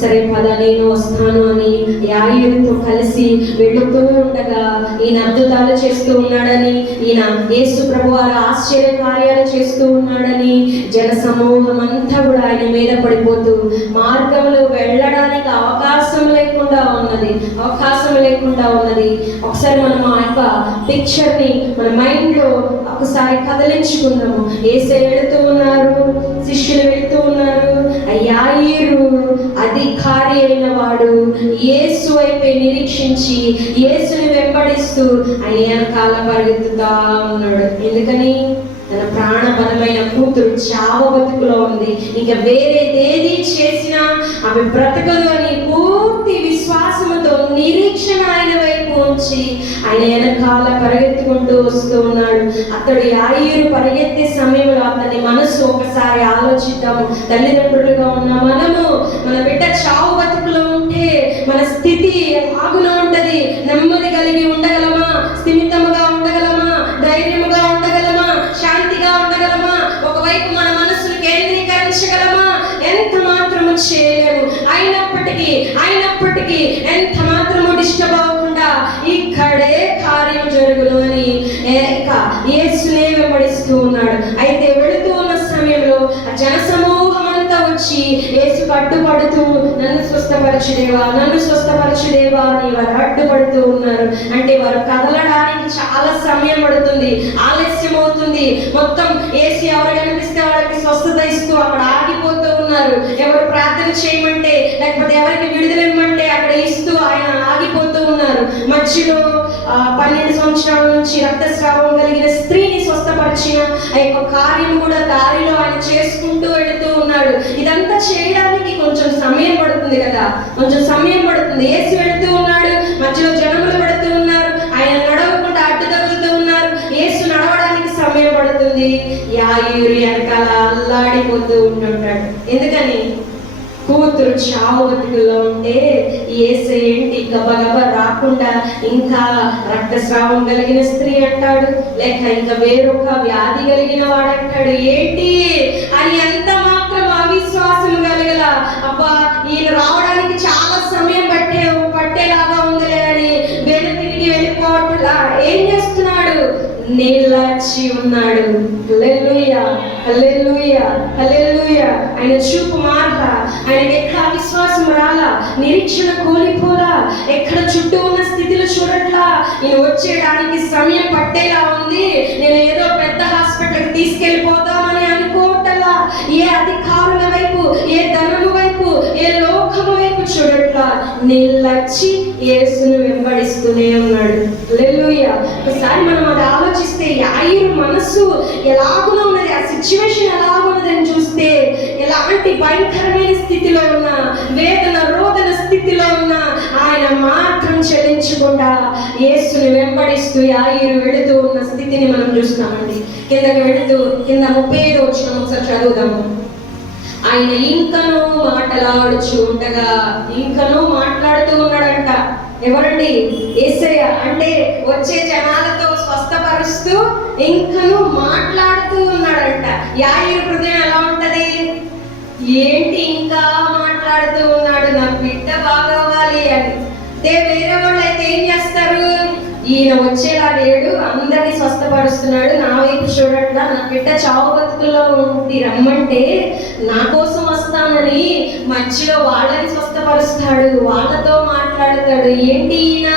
సరే పద నేను వస్తాను అని యాయీరుతో కలిసి వెళుతూ ఉండగా ఈయన అద్భుతాలు చేస్తూ ఉన్నాడని, ఈయన యేసు ప్రభువారు ఆశ్చర్య కార్యాలు చేస్తూ ఉన్నాడని జన సమూహం అంతా కూడా ఆయన మీద పడిపోతూ మార్గంలో వెళ్ళడానికి అవకాశం లేకుండా ఉన్నది. ఒకసారి మనం ఆ యొక్క పిక్చర్ ని మన మైండ్ లో ఒకసారి కదిలించుకుందాము. యేసే వెళుతూ ఉన్నారు, శిష్యులు వెళుతూ ఉన్నారు. యాయీరు అధికారి అయిన వాడు యేసు వైపే నిరీక్షించి యేసుని వెంబడిస్తూ ఆయన వెనకాల పరిగెత్తుతా ఉన్నాడు. ఎందుకని? తన ప్రాణబలమైన కూతురు చావ బతుకులో ఉంది, ఇంకా వేరేదేది చేసినా ఆమె బ్రతకదు అని పూర్తి విశ్వాసముతో నిరీక్షణ ఆయన వైపు ఉంచి ఆయన వెనకాల పరిగెత్తుకుంటూ వస్తూ ఉన్నాడు. అతడు యాయీరు పరిగెత్తే సమయంలో అతని మనసు ఒకసారి ఆలోచిద్దాము. తల్లిదండ్రులుగా ఉన్న మనము మన బిడ్డ చావు బతుకులో ఉంటే మన స్థితి ఆగులో ఉంటది. నెమ్మది కలిగి ఉండగలమా? స్థిమితముగా ఉండగలమా? ధైర్యముగా ఉండగలమా? శాంతిగా ఉండగలమా? ఒకవైపు మన మనసును కేంద్రీకరించగలమా? ఎంత మాత్రము చేయలేము. ఎప్పటికీ ఎంత మాత్రము డిస్టర్బ్ అవ్వకుండా ఇక్కడే కార్యం జరుగును అని యేసునే వెంబడిస్తూ ఉన్నాడు. అయితే వెళుతూ ఉన్న సమయంలో ఆ జనసమూహం అంతా వచ్చి యేసుకు అడ్డుపడుతూ నన్ను స్వస్థపరచుదేవా, నన్ను స్వస్థపరచుదేవా అని వారు అడ్డుపడుతూ ఉన్నారు. అంటే వారు కదలడానికి చాలా సమయం పడుతుంది, ఆలస్యం అవుతుంది. మొత్తం యేసు ఎవరు కనిపిస్తే వాళ్ళకి స్వస్థత ఇస్తూ అక్కడ ఆగిపోతూ ఉన్నారు. ఎవరు ప్రార్థన చేయమంటే లేకపోతే ఎవరికి విడుదల ఇవ్వమంటే అక్కడ ఇస్తూ ఆయన ఆగిపోతూ ఉన్నారు. మధ్యలో 12 సంవత్సరాల నుంచి రక్తస్రావం కలిగిన స్త్రీని స్వస్థపరిచిన ఆ యొక్క కార్యం కూడా దారిలో ఆయన చేసుకుంటూ వెళుతూ ఉన్నాడు. ఇదంతా చేయడానికి కొంచెం సమయం పడుతుంది కదా, కొంచెం సమయం పడుతుంది. యేసు వెళుతూ ఉన్నాడు, మధ్యలో జనములు పడుతూ ఉన్నారు, ఆయన నడవకుండా అడ్డు తగులుతూ ఉన్నారు. యేసు నడవడానికి సమయం పడుతుంది. యాయూరు వెనకాల అల్లాడిపోతూ ఉంటుంటాడు. ఎందుకని? కూతురు చావు బతుకుల్లో ఉంటే యేసు ఏంటి గబగబా రాకుండా ఇంకా రక్తస్రావం కలిగిన స్త్రీ అంటాడు, లేక ఇంకా వేరొక వ్యాధి కలిగిన వాడంటాడు ఏంటి అని ఎంత మాత్రం అవిశ్వాసం కలగల. అబ్బా ఈయన రావడానికి చాలా సమయం పట్టేలాగా ఉందిలే అని తిరిగి వెళ్ళిపోవట్లా ఏం చేస్తున్నాడు? నిలిచి ఉన్నాడు. హల్లెలూయా, హల్లెలూయా, హల్లెలూయా. ఆయన చూపు మారలా, ఆయనకి ఎక్కడ అవిశ్వాసం రాలా, నిరీక్షణ కోల్పోలా, ఎక్కడ చుట్టూ ఉన్న స్థితిలో చూడట్లా. నేను వచ్చేయడానికి సమయం పట్టేలా ఉంది, నేను ఏదో పెద్ద హాస్పిటల్కి తీసుకెళ్ళిపోతామని అనుకోవట్లా. ఏ అధికారుల వైపు, ఏ ధనము వైపు, ఏ లోకము వైపు చూడట్లా, నిలిచి యేసును వెంబడిస్తూనే ఉన్నాడు. హల్లెలూయా. ఒకసారి మనం అది ఆలోచిస్తే యాయిరు మనసు ఎలాగునో ఉన్నది, ఆ సిచ్యువేషన్ ఎలాగున్నదని చూస్తే ఎలాంటి భయంకరమైన స్థితిలో ఉన్నా, వేదన రోదన స్థితిలో ఉన్నా ఆయన మాత్రం చెల్లించకుండా యేసుని వెంబడిస్తూ యాయిరు వెళుతూ ఉన్న స్థితిని మనం చూస్తున్నామండి. కిందకి వెళుతూ కింద 35 వచనం ఒకసారి చదువుదాము. ఆయన ఇంకనూ మాట్లాడుచు ఉండగా, ఇంకనూ మాట్లాడుతూ ఉన్నాడంట. ఎవరండి? యేసయ్య. అంటే వచ్చే జనాలతో స్వస్థపరుస్తూ ఇంకనూ మాట్లాడుతూ ఉన్నాడంట. యాయిరు హృదయం ఎలా ఉంటది? ఏంటి ఇంకా మాట్లాడుతూ ఉన్నాడు, నా బిడ్డ బాగవ్వాలి అని. వేరే వాళ్ళు అయితే ఏం చేస్తారు? ఈయన వచ్చేలా లేడు, అందరినీ స్వస్థపరుస్తున్నాడు, నా వైపు చూడట్లా, నా బిడ్డ చావు బతుకుల్లో ఉండి రమ్మంటే నా కోసం వస్తానని మధ్యలో వాళ్ళని స్వస్థపరుస్తాడు, వాళ్ళతో మాట్లాడతాడు. ఏంటి ఈయన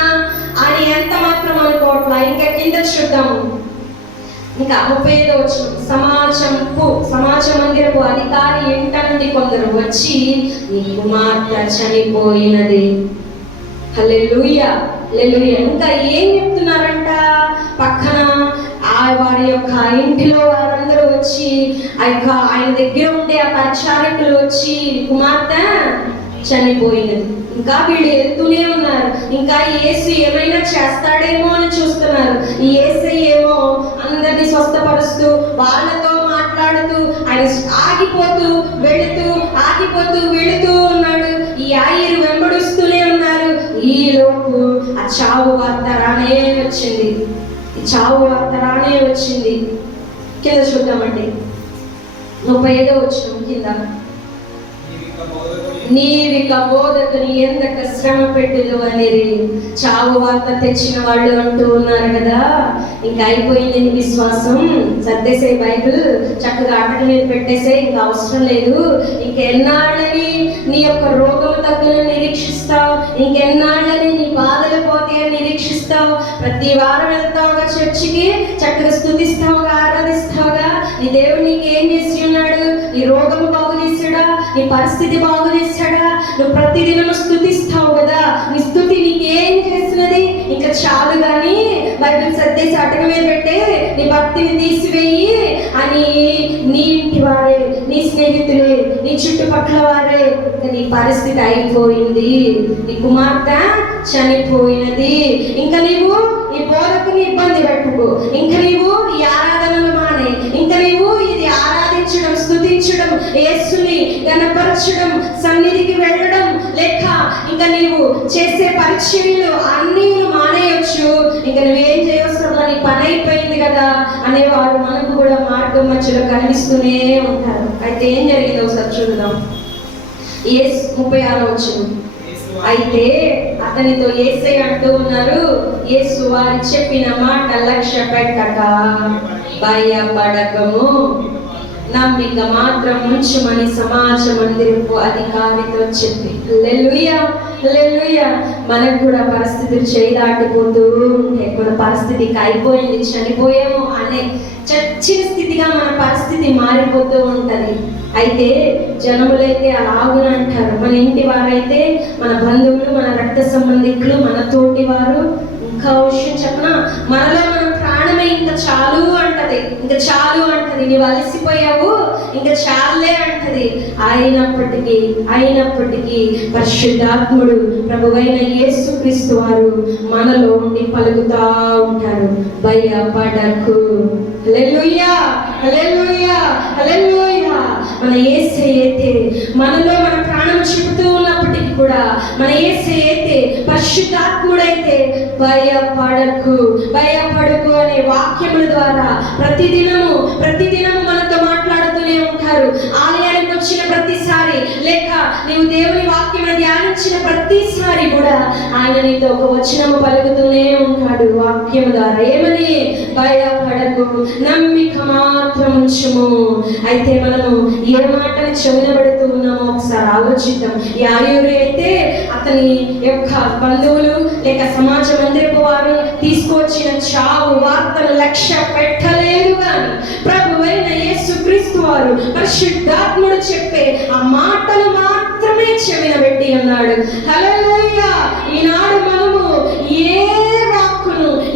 అని ఎంత మాత్రం అనుకోవట్లా. ఇంకా కింద చూద్దాము. ఇంకా 35 వచనం. సమాజ మందిరపు అధికారి ఇంట నుండి కొందరు వచ్చి నీ కుమార్తె చనిపోయినది. హల్లెలూయా, హల్లెలూయా. ఇంకా ఏం చెప్తున్నారంట? పక్కన వారి యొక్క ఇంటిలో వారందరూ వచ్చి ఆయన దగ్గర ఉండే ఆ పరిచారకులు వచ్చి కుమార్తె చనిపోయినది. ఇంకా వీళ్ళు వెళ్తూనే ఉన్నారు. ఇంకా యేసు ఏమైనా చేస్తాడేమో అని చూస్తున్నారు. ఈ యేసు ఏమో అందరినీ స్వస్థపరుస్తూ వాళ్ళతో మాట్లాడుతూ ఆయన ఆగిపోతూ వెళుతూ ఉన్నాడు. ఈ యాయిరు వెంబడిస్తూనే ఉన్నారు. ఈలోపు ఆ చావు వార్త రానే వచ్చింది. కింద చూద్దామండి. 35 వచనం కింద. నీవిక బోధకుని ఎందక శ్రమ పెట్టుదు అనేది చావు వార్త తెచ్చిన వాళ్ళు అంటూ ఉన్నారు కదా. ఇంకా అయిపోయింది నీ విశ్వాసం, సర్దేసే బైబిల్ చక్కగా అటక మీద పెట్టేసే, ఇంకా అవసరం లేదు. ఇంకెన్నాళ్ళని నీ యొక్క రోగము తగ్గును నిరీక్షిస్తావు, ఇంకెన్నాళ్ళని నీ బాధలు పోతే నిరీక్షిస్తావు. ప్రతి వారం వెళ్తావుగా చర్చికి, చక్కగా స్తుతిస్తావుగా, ఆరాధిస్తావుగా. నీ దేవుడు నీకు ఏం చేసి ఉన్నాడు? నీ రోగము బాగు చేశాడా? నీ పరిస్థితి బాగు చేశాడా? నువ్వు ప్రతిదినము స్తుతిస్తావు కదా. నీ స్తుతి నీకేం చేసినది? ఇంకా చాలు కానీ బైబిల్ సర్దేసి అటక మీద పెట్టే, నీ భక్తిని తీసివేయి అని నీ ఇంటి వారే, నీ స్నేహితులే, నీ చుట్టుపక్కల వారే నీ పరిస్థితి అయిపోయింది, నీ కుమార్తె చనిపోయినది. ఇంకా నీవు ఈ బోధకుని ఇబ్బంది పెట్టుకో, ఇంకా నీవు ఈ ఆరాధనలు మానే, ఇంకా నీవు ఇది ఆరాధించడం, స్తుతించడం, యేసుని గణపరచడం, సన్నిధికి వెళ్ళడం, లేక ఇంకా నీవు చేసే పరిచర్యలు అన్నీ మానేయొచ్చు. ఇంకా నువ్వేం చేయవసరం, నీ పని అయిపోయింది కదా అనేవారు మనకు కూడా మార్గం మధ్యలో కనిపిస్తూనే ఉంటారు. అయితే ఏం జరిగిందో ఒకసారి చూద్దాం. 36 వచనం. అయితే అతనితో యేసయ్య అంటూ ఉన్నారు, యేసు వారు చెప్పిన మాట లక్ష్య పెట్టక భయపడకము, నమ్మిక మాత్రం ఉంచుమని సమాజ మందిరపు అధికారితో చెప్పి. హల్లెలూయా, హల్లెలూయా. మనకు కూడా పరిస్థితులు చేయి దాటిపోతూ ఉంటే, మన పరిస్థితికి అయిపోయింది, చనిపోయాము అనే చచ్చిన స్థితిగా మన పరిస్థితి మారిపోతూ ఉంటది. అయితే జనములైతే అలాగున అంటారు. మన ఇంటి వారైతే, మన బంధువులు, మన రక్త సంబంధికులు, మన తోటి వారు, ఇంకా విషయం చెప్పన, మనలో మన ప్రాణమే ఇంకా చాలు అంటది, ఇంకా చాలు అంటది, నీవు అలసిపోయావు ఇంకా చాలే అంటది. అయినప్పటికీ పరిశుద్ధాత్ముడు ప్రభువైన యేసుక్రీస్తు వారు మనలో ఉండి పలుకుతా ఉంటారు, భయపడకు. హల్లెలూయా, హల్లెలూయా, హల్లెలూయా. మన యేసయ్య అయితే మనలో మన ప్రాణం చెబుతూ ఉన్నప్పటికీ కూడా, మన యేసయ్య అయితే పరిశుద్ధాత్ముడైతే భయపడకు, భయపడకు అనే వాక్యముల ద్వారా ప్రతిదినము మనతో మాట్లాడుతూనే ఉంటారు. ఆలయానికి వచ్చిన ప్రతిసారి, లేక నీవు దేవుని వాక్యం ధ్యానించిన ప్రతిసారి కూడా ఆయన నీతో ఒక వచనము పలుకుతూనే ఉంటాడు వాక్యం ద్వారా. ఏమని? భయపడకు, నమ్మిక మాత్రం ఉంచుము. అయితే మనము ఏ మాటని చెవినబడుతూ ఉన్నామో ఒకసారి ఆలోచిద్దాం. యాయూరు అయితే అతని యొక్క బంధువులు లేక సమాజ మందిరపు వారు తీసుకొచ్చిన చావు వార్తను లక్ష్య పెట్టలేదు కానీ ప్రభువైన యేసుక్రీస్తు వారు పరిశుద్ధాత్ముడు చెప్పే ఆ మాటలు మాత్రమే చెవినబెట్టి ఉన్నాడు. హల్లెలూయా. ఈనాడు మనము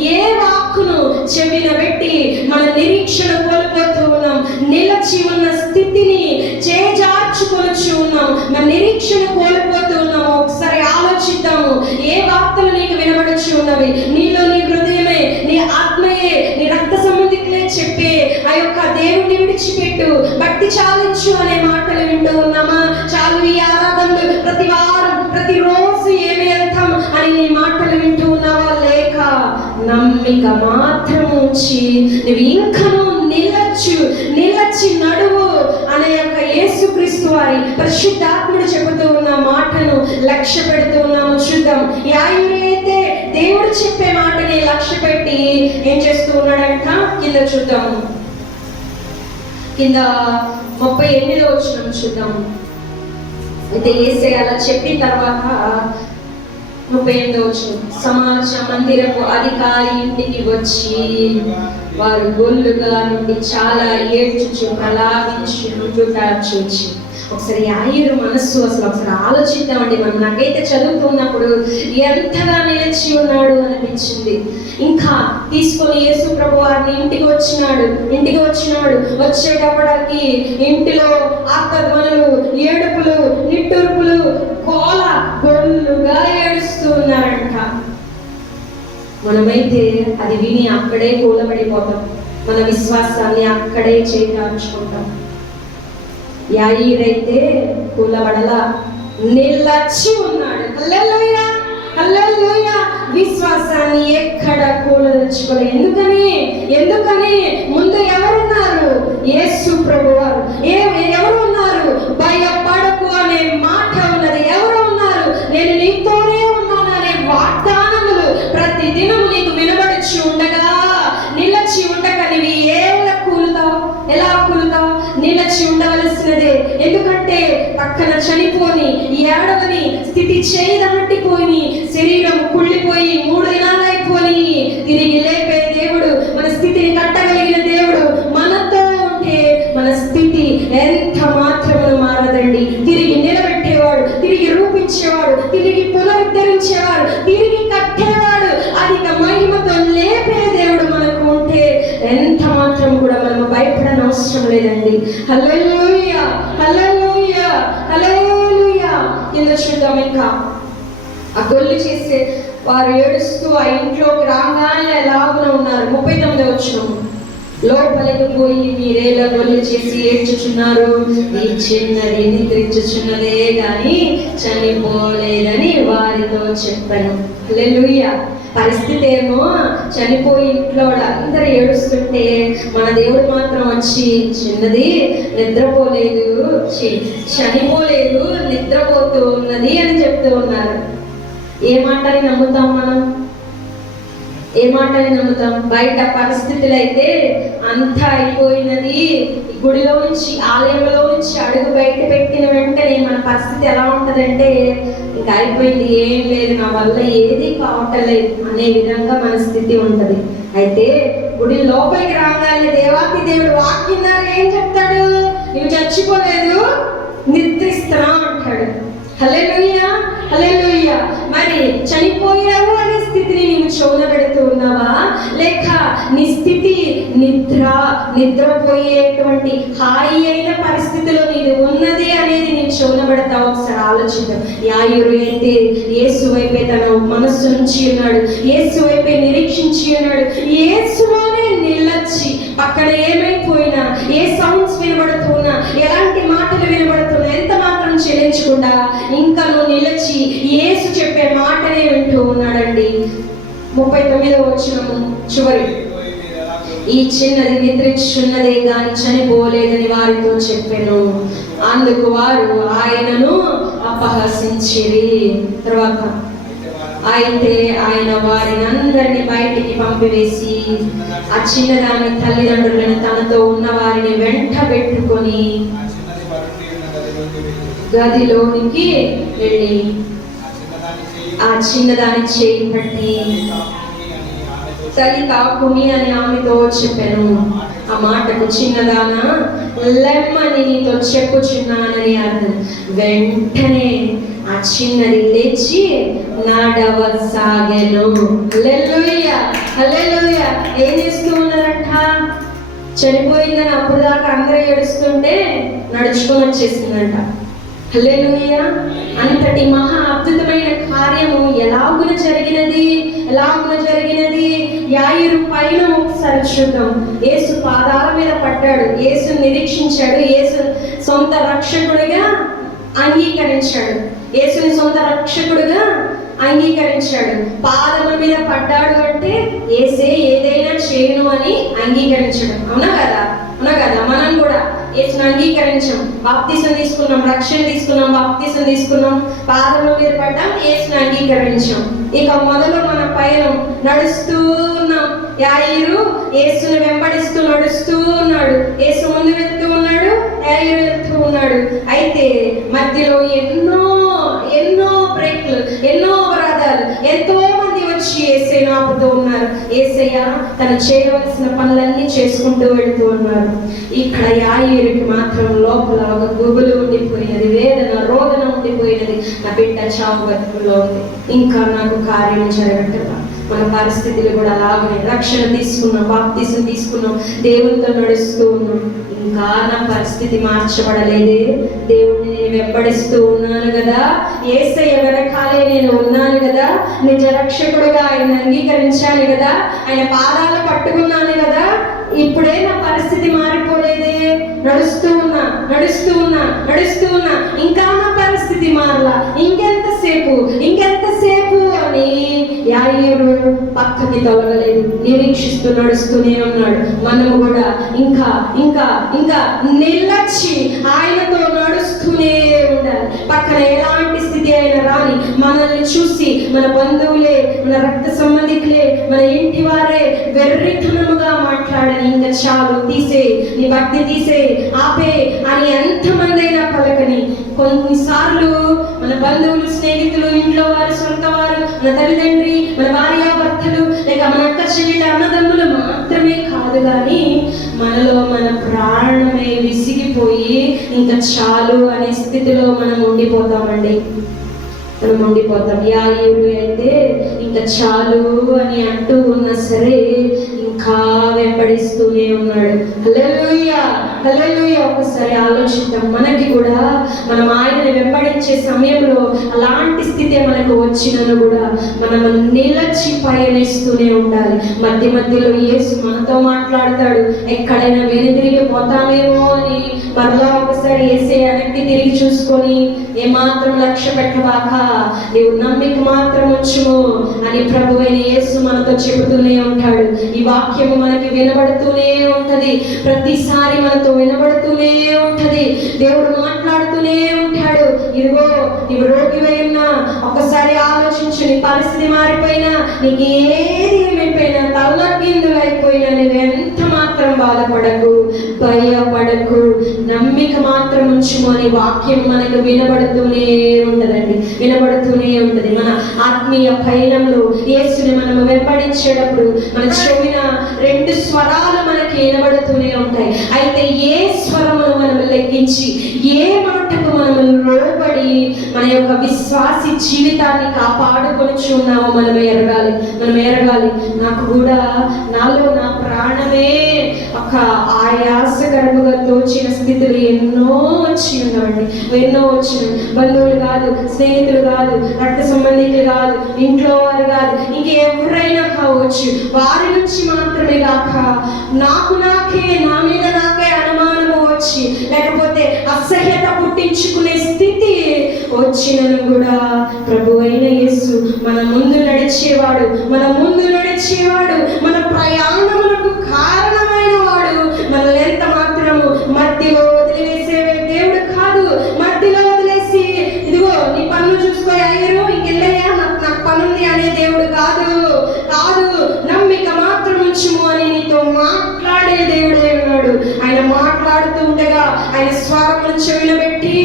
ఏ వాక్కును చెవినబెట్టి మన నిరీక్షణ కోల్పోతూ ఉన్నాం, నిలచి ఉన్న స్థితిని చేజార్చుకొనొచ్చు ఉన్నాం, మన నిరీక్షణ కోల్పోతూ ఉన్నాము. ఒకసారి ఆలోచిద్దాము. ఏ వార్తలు నీకు వినబడచ్చు ఉన్నవి? నీలో నీ హృదయమే, నీ ఆత్మయే, నీ రక్త సంబంధికులే చెప్పే ఆ యొక్క దేవుడిని విడిచిపెట్టు, భక్తి చాలించు అనే మాటలు వింటూ ఉన్నామా? చాలు ఈ ఆరాధనలు, ప్రతి వారం ప్రతిరోజు ఏమి అర్థం అని నీ మాటలు వింటూ ఉన్నావా? లేక నమ్మిక మాత్రం ఉంచి నువ్వు ఇంకనూ నిలచి నడువు అనే యొక్క యేసుక్రీస్తు వారి పరిశుద్ధాత్ముడు చెబుతూ ఉన్న మాటను లక్ష్య పెడుతూ ఉన్నాము. చూద్దాం. యాయూరు అయితే దేవుడు చెప్పే మాటని లక్ష్య పెట్టి ఏం చేస్తూ ఉన్నాడంట? కింద చూద్దాము, కింద 38వ వచనం చూద్దాం. అయితే యేసయ్య అలా చెప్పిన తర్వాత 38వ వచనం, సమాజ మందిరపు అధికారి ఇంటికి వచ్చి వారు గొల్లుగా నుండి చాలా ఏడ్చుచు ప్రలాపించుట చూచి. ఒకసారి యాయూరు మనస్సు అసలు ఒకసారి ఆలోచిద్దామండి. మనం నాకైతే చదువుతున్నప్పుడు ఎంతగా నిలిచి ఉన్నాడు అనిపించింది. ఇంకా తీసుకొని యేసు ప్రభు వారిని ఇంటికి వచ్చినాడు. వచ్చేటప్పటికి ఇంటిలో ఆర్తధ్వనులు, ఏడుపులు, నిట్టూర్పులు, గొల్లుగా ఏడుస్తూ ఉన్నారంట. మనమైతే అది విని అక్కడే కూలబడిపోతాం, మన విశ్వాసాన్ని అక్కడే చేయించుకుంటాం. యాయీరైతే కూలబడలా, నిలచి ఉన్నాడు. హల్లెలూయా, హల్లెలూయా. విశ్వాసాన్ని ఎక్కడ కూలదలుచుకోలేదు. ఎందుకని ముందు ఎవరున్నారు? యేసు ప్రభువారు. ఎవరు ఉన్నారు? భయపడకు అనే మాట ఉన్నది. ఎవరు ఉన్నారు? నేను నీతోనే ఉన్నాను అనే వాగ్దానములు ప్రతిదినం నీకు వినబడుచు ఉండగా, నిలచి ఉండగా నీవు ఎలా కూలుతావు? నిలచి ఉండవలసినదే. ఎందుకంటే పక్కన చనిపోని, ఏడవని స్థితి చేయదాటిపోయి, శరీరం కుళ్ళిపోయి 3 దినాలు అయిపోయి తిరిగి లేపే దేవుడు, మన స్థితిని కట్టగలిగిన దేవుడు మనతో ఉంటే మన స్థితి ఎంత మాత్రమును మారదండి. తిరిగి నిలబెట్టేవాడు, తిరిగి రూపించేవాడు, తిరిగి పునరుద్ధరించేవాడు, తిరిగి కట్టేవాడు, అధిక మహిమతో లేపే దేవుడు మనకు ఉంటే ఎంత మాత్రం కూడా మనము భయపడని అవసరం లేదండి. హల్లెలూయా, హల్లెలూయా, హల్లెలూయా. కింద చూద్దాం. ఇంకా ఆ గొల్లు చేసే వారు ఏడుస్తూ ఆ ఇంట్లోకి రాగానే ఎలాగున ఉన్నారు. 39వ వచనం, లోపలికి పోయి మీరేలా గొల్లు చేసి ఏడ్చుచున్నారు? ఈ చిన్నది నిద్రించుచున్నదే గాని చనిపోలేదని వారితో చెప్పాను. హల్లెలూయా. పరిస్థితి ఏమో చనిపోయి ఇంట్లో అందరూ ఏడుస్తుంటే మన దేవుడు మాత్రం వచ్చి చిన్నది నిద్రపోలేదు, చనిపోలేదు, నిద్రపోతూ ఉన్నది అని చెప్తూ ఉన్నారు. ఏ మాటని నమ్ముతాం మనం? ఏ మాటని నమ్ముతాం? బయట పరిస్థితులు అయితే అంతా అయిపోయినది, గుడిలో నుంచి ఆలయంలో నుంచి అడుగు బయట పెట్టిన వెంటనే మన పరిస్థితి ఎలా ఉంటుందంటే, ఇంకా అయిపోయింది, ఏం లేదు, నా వల్ల ఏది కావట్లేదు అనే విధంగా మన స్థితి ఉంటుంది. అయితే గుడి లోపలికి రాగానే దేవాతి దేవుడు వాక్యం ద్వారా ఏం చెప్తాడు? నువ్వు చచ్చిపోలేదు, నిద్రిస్తున్నావు అంటాడు. హల్లెలూయా, హల్లెలూయా. మరి చనిపోయావు అనే స్థితిని నీవు చెవున పెడుతూ ఉన్నావా, లేక నీ స్థితి నిద్రపోయేటువంటి హాయి అయిన పరిస్థితిలో నీది ఉన్నది అనేది నీ చెవున పెడతావు? ఒకసారి ఆలోచిద్దాం. యాయిరు అయితే యేసు వైపే తన మనస్సు నుంచి ఉన్నాడు, యేసు వైపే నిరీక్షించి ఉన్నాడు. యేసులోనే నిలచి పక్కన ఏమైపోయినా, ఏ సౌండ్స్ వినబడుతున్నా, ఎలాంటి మాటలు వినబడుతున్నా ఎంత మాత్రం చెల్లించకుండా ఇంకా నువ్వు నిలిచి యేసు చెప్పే మాటనే వింటూ ఉన్నాడండి. 39వ వచనము చివరి, ఈ చిన్నది నిద్రించున్నదే గాని చనిపోలేదని వారితో చెప్పెను. అందుకు వారు ఆయనను అపహసించిరి. తర్వాత అయితే ఆయన వారిని అందరినీ బయటికి పంపివేసి ఆ చిన్నదాని తల్లిదండ్రులను తనతో ఉన్న వారిని వెంట పెట్టుకొని గదిలోనికి వెళ్ళి ఆ చిన్నదాని చేయి పట్టి తల్లి తాకుని అని ఆమెతో చెప్పాను. ఆ మాటకు చిన్నదానా లెమ్మని నీతో చెప్పుచున్నానని అర్థం. వెంటనే ఆ చిన్నది లేచి నడవసాగెను. హల్లెలూయా, హల్లెలూయా. ఏం చేస్తూ ఉన్నారంట? చనిపోయిందని అప్పుడు దాకా అందరూ ఏడుస్తుంటే నడుచుకొని వచ్చేసిందంట. హల్లెలూయా. అంతటి మహా అద్భుతమైన కార్యము ఎలాగున జరిగినది? యాయిరు పైన ఒకసారి చూద్దాం. యేసు పాదాల మీద పడ్డాడు, యేసు నిరీక్షించాడు, యేసు సొంత రక్షకుడిగా అంగీకరించాడు, యేసుని సొంత రక్షకుడిగా అంగీకరించాడు. పాదముల మీద పడ్డాడు అంటే యేసే ఏదైనా చేయను అని అంగీకరించడం. అవునా కదా? మనం కూడా యేసుని అంగీకరించాం, బాప్తిసం తీసుకున్నాం, రక్షణ తీసుకున్నాం, బాప్తిసం తీసుకున్నాం, పాదముల మీద పడ్డాం, యేసుని అంగీకరించాం. ఇక మొదలు మన పయనం నడుస్తూ ఉన్నాం. యాయిరు యేసుని వెంబడిస్తూ నడుస్తూ ఉన్నాడు. యేసు ముందు వెళ్తూ ఉన్నాడు, యాయిరు వెళ్తూ ఉన్నాడు. అయితే మధ్యలో ఎన్నో బ్రేక్లు, ఎన్నో అపరాధాలు, ఎంతో మంది వచ్చి యేసయ్యను ఆపుతూ ఉన్నారు. యేసయ్య తను చేయవలసిన పనులన్నీ చేసుకుంటూ వెళుతూ ఉన్నారు. ఇక్కడ యాయిరుకి మాత్రం లోపల ఒక గుబులు ఉండిపోయినది, వేదన రోదన ఉండిపోయినది. నా బిడ్డ చావు బతుకుల్లో ఉంది, ఇంకా నాకు కార్యం జరగట్లేదా? మన పరిస్థితులు కూడా అలాగే. రక్షణ తీసుకున్నాం, బాప్తిసం తీసుకున్నాం, దేవునితో నడుస్తూ ఉన్నాం, ఇంకా నా పరిస్థితి మార్చబడలేదే. దేవుడిని నేను వెంబడిస్తూ ఉన్నాను కదా, యేసయ్య వెనకాలే నేను ఉన్నాను కదా, నిజ రక్షకుడుగా ఆయన అంగీకరించాను కదా, ఆయన పాదాలు పట్టుకున్నాను కదా, ఇప్పుడే నా పరిస్థితి మారిపోలేదే. నడుస్తూ ఉన్నా ఇంకా నా పరిస్థితి మారలా, ఇంకెంతసేపు అని యాయిరు పక్కకి తొలగలేదు, నిరీక్షిస్తూ నడుస్తూనే ఉన్నాడు. మనము కూడా ఇంకా నిలచి ఆయనతో నడుస్తూనే ఉండాలి. పక్కన ఎలాంటి స్థితి అయినా రాని, మనల్ని చూసి మన బంధువులే, మన రక్త సంబంధికులే, మన ఇంటి వారే వెర్రితనముగా మాట్లాడని, ఇంకా చాలు, తీసే నీ భక్తి, తీసే ఆపే అని ఎంతమంది అయినా పలకని. కొన్నిసార్లు మన బంధువులు, స్నేహితులు, ఇంట్లో వారు, సొంత వారు, మన తల్లిదండ్రి, మన భార్యాభర్తలు, లేక మన అక్క చెల్లెళ్ళ అన్నదమ్ములు మాత్రమే కాదు, కానీ మనలో మన ప్రాణమే విసిగిపోయి ఇంకా చాలు అనే స్థితిలో మనం ఉండిపోతామండి. యాయిరు అయితే ఇంకా చాలు అని అంటూ ఉన్నా సరే ఇంకా వెంబడిస్తూనే ఉన్నాడు. హల్లెలూయా, హల్లెలూయా. ఒకసారి ఆలోచిద్దాం. మనకి కూడా మనం ఆయనని వెంబడించే సమయంలో అలాంటి స్థితి మనకు వచ్చినను కూడా మనం నిలచి పయనిస్తూనే ఉండాలి. మధ్యలో యేసు మనతో మాట్లాడతాడు. ఎక్కడైనా వెనుదిరిగి పోతామేమో అని మరలా ఒకసారి యేసే వెనక్కి తిరిగి చూసుకొని ఏమాత్రం లక్ష్య పెట్టవాక నీవు నమ్మిక మాత్రం వచ్చుము అని ప్రభువైన యేసు మనతో చెబుతూనే ఉంటాడు. ఈ వాక్యము మనకి వినబడుతూనే ఉంటది. ప్రతిసారి మనతో వినబడుతూనే ఉంటది. దేవుడు మాట్లాడుతూనే ఉంటాడు. ఇదిగో నీవు రోగివై ఉన్నా ఒక్కసారి ఆలోచించు. నీ పరిస్థితి మారిపోయినా, నీకు ఏది ఏమైపోయినా, తల్లకిందులు అయిపోయినా నువ్వు ఎంత మాత్రం బాధపడకు, భయపడకు, నమ్మిక మాత్రం ఉంచుము అని వాక్యం మనకు వినబడుతూనే ఉంటదండి, వినబడుతూనే ఉంటది. మన ఆత్మీయ పయనంలో యేసుని మనము వెంబడించేటప్పుడు మన చెవిన 2 స్వరాలు మనకి వినబడుతూనే ఉంటాయి. అయితే ఏ స్వరమును మనం లెక్కించి, ఏ మాటకు మనము లోబడి మన యొక్క విశ్వాసి జీవితాన్ని కాపాడుకొని ఉన్నామో మనం ఎరగాలి. నాకు కూడా నాలో నా ప్రాణమే ఒక ఆయాసకరముగా తోచిన స్థితులు ఎన్నో వచ్చి ఉన్నామండి, ఎన్నో వచ్చినాయి. బంధువులు కాదు, స్నేహితులు కాదు, రక్త సంబంధికులు కాదు, ఇంట్లో వారు కాదు, ఇంకెవరైనా కావచ్చు, వారి నుంచి మాత్రమే కాక నా మీద నాకే అనుమానము వచ్చి, లేకపోతే అసహ్యత పుట్టించుకునే స్థితి వచ్చినను కూడా ప్రభువైన యేసు మన ముందు నడిచేవాడు, మన ప్రయాణములకు కారణమైన వాడు. మనల్ని ఎంత మాత్రము మధ్యలో వదిలేసే దేవుడు కాదు. మధ్యలో వదిలేసి ఇదిగో నీ పనులు చూసుకో అయ్యారు, ఇంకెళ్ళయ్యా నాకు పనుంది అనే దేవుడు కాదు. నమ్మిక మాత్రం ఉంచుము అని నీతో మాట్లాడే దేవుడే ఉన్నాడు. ఆయన మాట్లాడుతూ ఉండగా ఆయన స్వరమును చెవిన పెట్టి,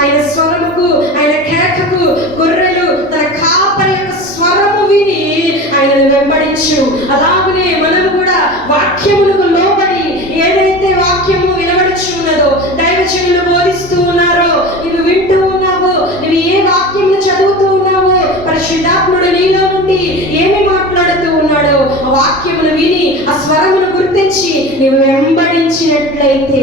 ఆయన స్వరముకు, ఆయన కేకకు గొర్రెలు తన కాపరి యొక్క స్వరము విని ఆయనను వెంబడించు. అలాగనే మనము కూడా వాక్యములకు లోబడి, ఏదైతే వాక్యము వినబడుచు ఉన్నదో, దైవజనులు బోధిస్తూ ఉన్నారో, నువ్వు వింటూ ఉన్నావో, నువ్వు ఏ వాక్యములు చదువుతూ ఉన్నావో, పరిశుద్ధాత్ముడు నీలో నుండి ఏమి మాట్లాడుతూ ఉన్నాడో ఆ వాక్యమును విని, ఆ స్వరమును గుర్తించి నీవు వెంబడించినట్లయితే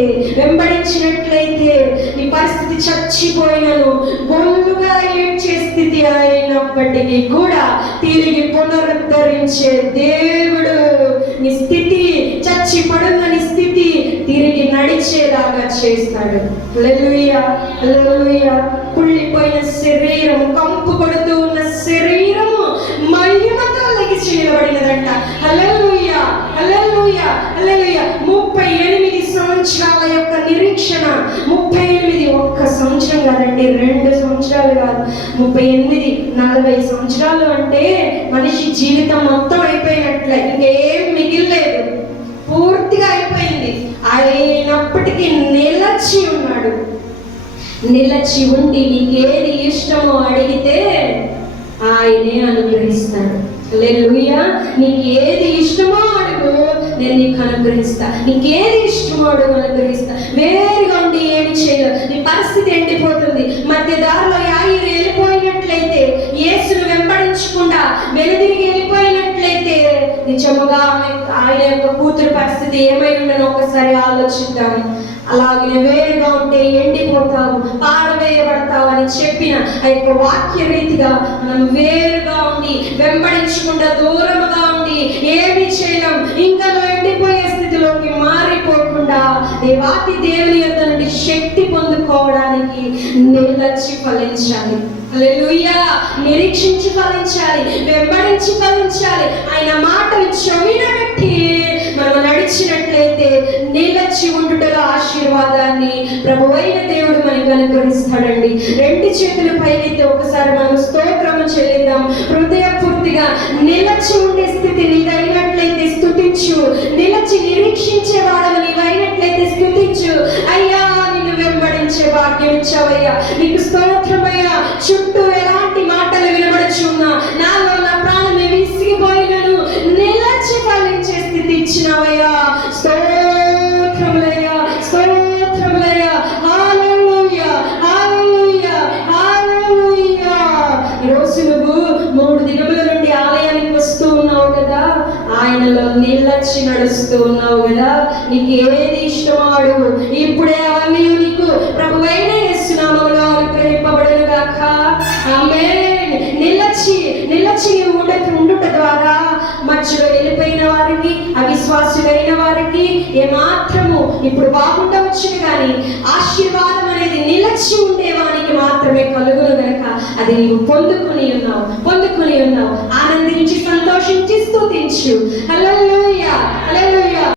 నీ పరిస్థితి చచ్చిపోయినను, గొల్లుగా ఏడ్చే స్థితి అయినప్పటికీ కూడా తిరిగి పునరుద్ధరించే దేవుడు నీ స్థితి, చచ్చి పడున్న నీ స్థితి తిరిగి నడిచేలాగా చేస్తాడు. హల్లెలూయా, హల్లెలూయా. కుళ్ళిపోయిన శరీరం, కంపు కొడుతూ ఉన్న శరీరము మహిమతో లెగిచి నిలబడినదంట. హల్లెలూయా, హల్లెలూయా, హల్లెలూయా. 38 సంవత్సరాల యొక్క నిరీక్షణ. 38 ఒక్క సంవత్సరం కాదండి, 2 సంవత్సరాలు కాదు, 38 40 సంవత్సరాలు అంటే మనిషి జీవితం మొత్తం అయిపోయినట్లే, ఇంకేం మిగిలేదు, పూర్తిగా అయిపోయింది. అయినప్పటికీ నిలచి ఉన్నాడు. నిలచి ఉండి నీకేది ఇష్టమో అడిగితే ఆయనే అనుగ్రహిస్తాడు. హల్లెలూయా. నీకు ఏది ఇష్టమో అడుగు, నేను నీకు అనుగ్రహిస్తా. నీకేది ఇష్టమో అడుగు, అనుగ్రహిస్తా. వేరుగా ఉండి ఏమి చేయలేదు. నీ పరిస్థితి ఎండిపోతుంది. మధ్య దారిలో యాయిరు వెళ్ళిపోయినట్లయితే, యేసును వెంబడించకుండా వెనుదిరిగి వెళ్ళిపోయినట్లయితే, నిజముగా ఆయన యొక్క కూతురు పరిస్థితి ఏమై ఉండనో ఒకసారి ఆలోచిద్దాం. అలాగే వేరుగా ఉంటే ఎండిపోతావు, పారవేయబడతావు అని చెప్పిన ఆ యొక్క వాక్య రీతిగా మనం వేరుగా ఉండి, వెంబడించకుండా దూరముగా ఉండి ఏమి చేయలేం. ఇంకా ఎండిపోయే స్థితిలోకి మారిపోకుండా దేవాతి దేవుని యొక్క నుండి శక్తి పొందుకోవడానికి నిలచి ఫలించాలి. హల్లెలూయా. నిరీక్షించి ఫలించాలి, వెంబడించి ఫలించాలి. ఆయన మాటలు చెవిన పెట్టి మనం నడిచినట్లయితే నిలచి ఉండుటలో ఆశీర్వాదాన్ని ప్రభువైన దేవుడు మనకు అనుగ్రహిస్తాడండి. 2 చేతులు పైకెత్తి ఒకసారి మనం స్తోత్రము చెల్లిద్దాం. హృదయపూర్తిగా నిలచి ఉండే స్థితి నీదైనట్లయితే స్తుతించు. నిలచి నిరీక్షించే వాడను నీవైనట్లయితే స్తుతించు. అయ్యా, నిన్ను వెంబడించే భాగ్యం ఇచ్చావయ్యా, నీకు స్తోత్రమయ్యా. చుట్టూ ఎలాంటి మాటలు వినబడుచున్నా, నాలో నా ప్రాణమే విసిగిపోయినను నిలచి ఫలించే స్థితి ఇచ్చినవయ్యా. స్తోత్రములయ్యా, స్తోత్రములయ్యా. హల్లెలూయా, హల్లెలూయా, హల్లెలూయా. ఈరోజు నువ్వు 3 దినముల నుండి ఆలయానికి వస్తూ ఉన్నావు కదా, ఆయనలో నిలచి నడుస్తూ ఉన్నావు కదా. నీకు ఏది ఇష్టమో అడుగు, ఇప్పుడే అవన్నీ నీకు ప్రభువైన యేసు నామములో అనుగ్రహింపబడును గాక. ఆమేన్. నిలచి ఉండుట ద్వారా మధ్యలో వెళ్ళిపోయిన వారికి, అవిశ్వాసులైన వారికి ఏమాత్రము ఇప్పుడు బాగుండవచ్చును, కానీ ఆశీర్వాదం అనేది నిలచి ఉండేవానికి మాత్రమే కలుగును గనక అది నీవు పొందుకుని ఉన్నావు. ఆనందించి సంతోషించి స్తుతించు.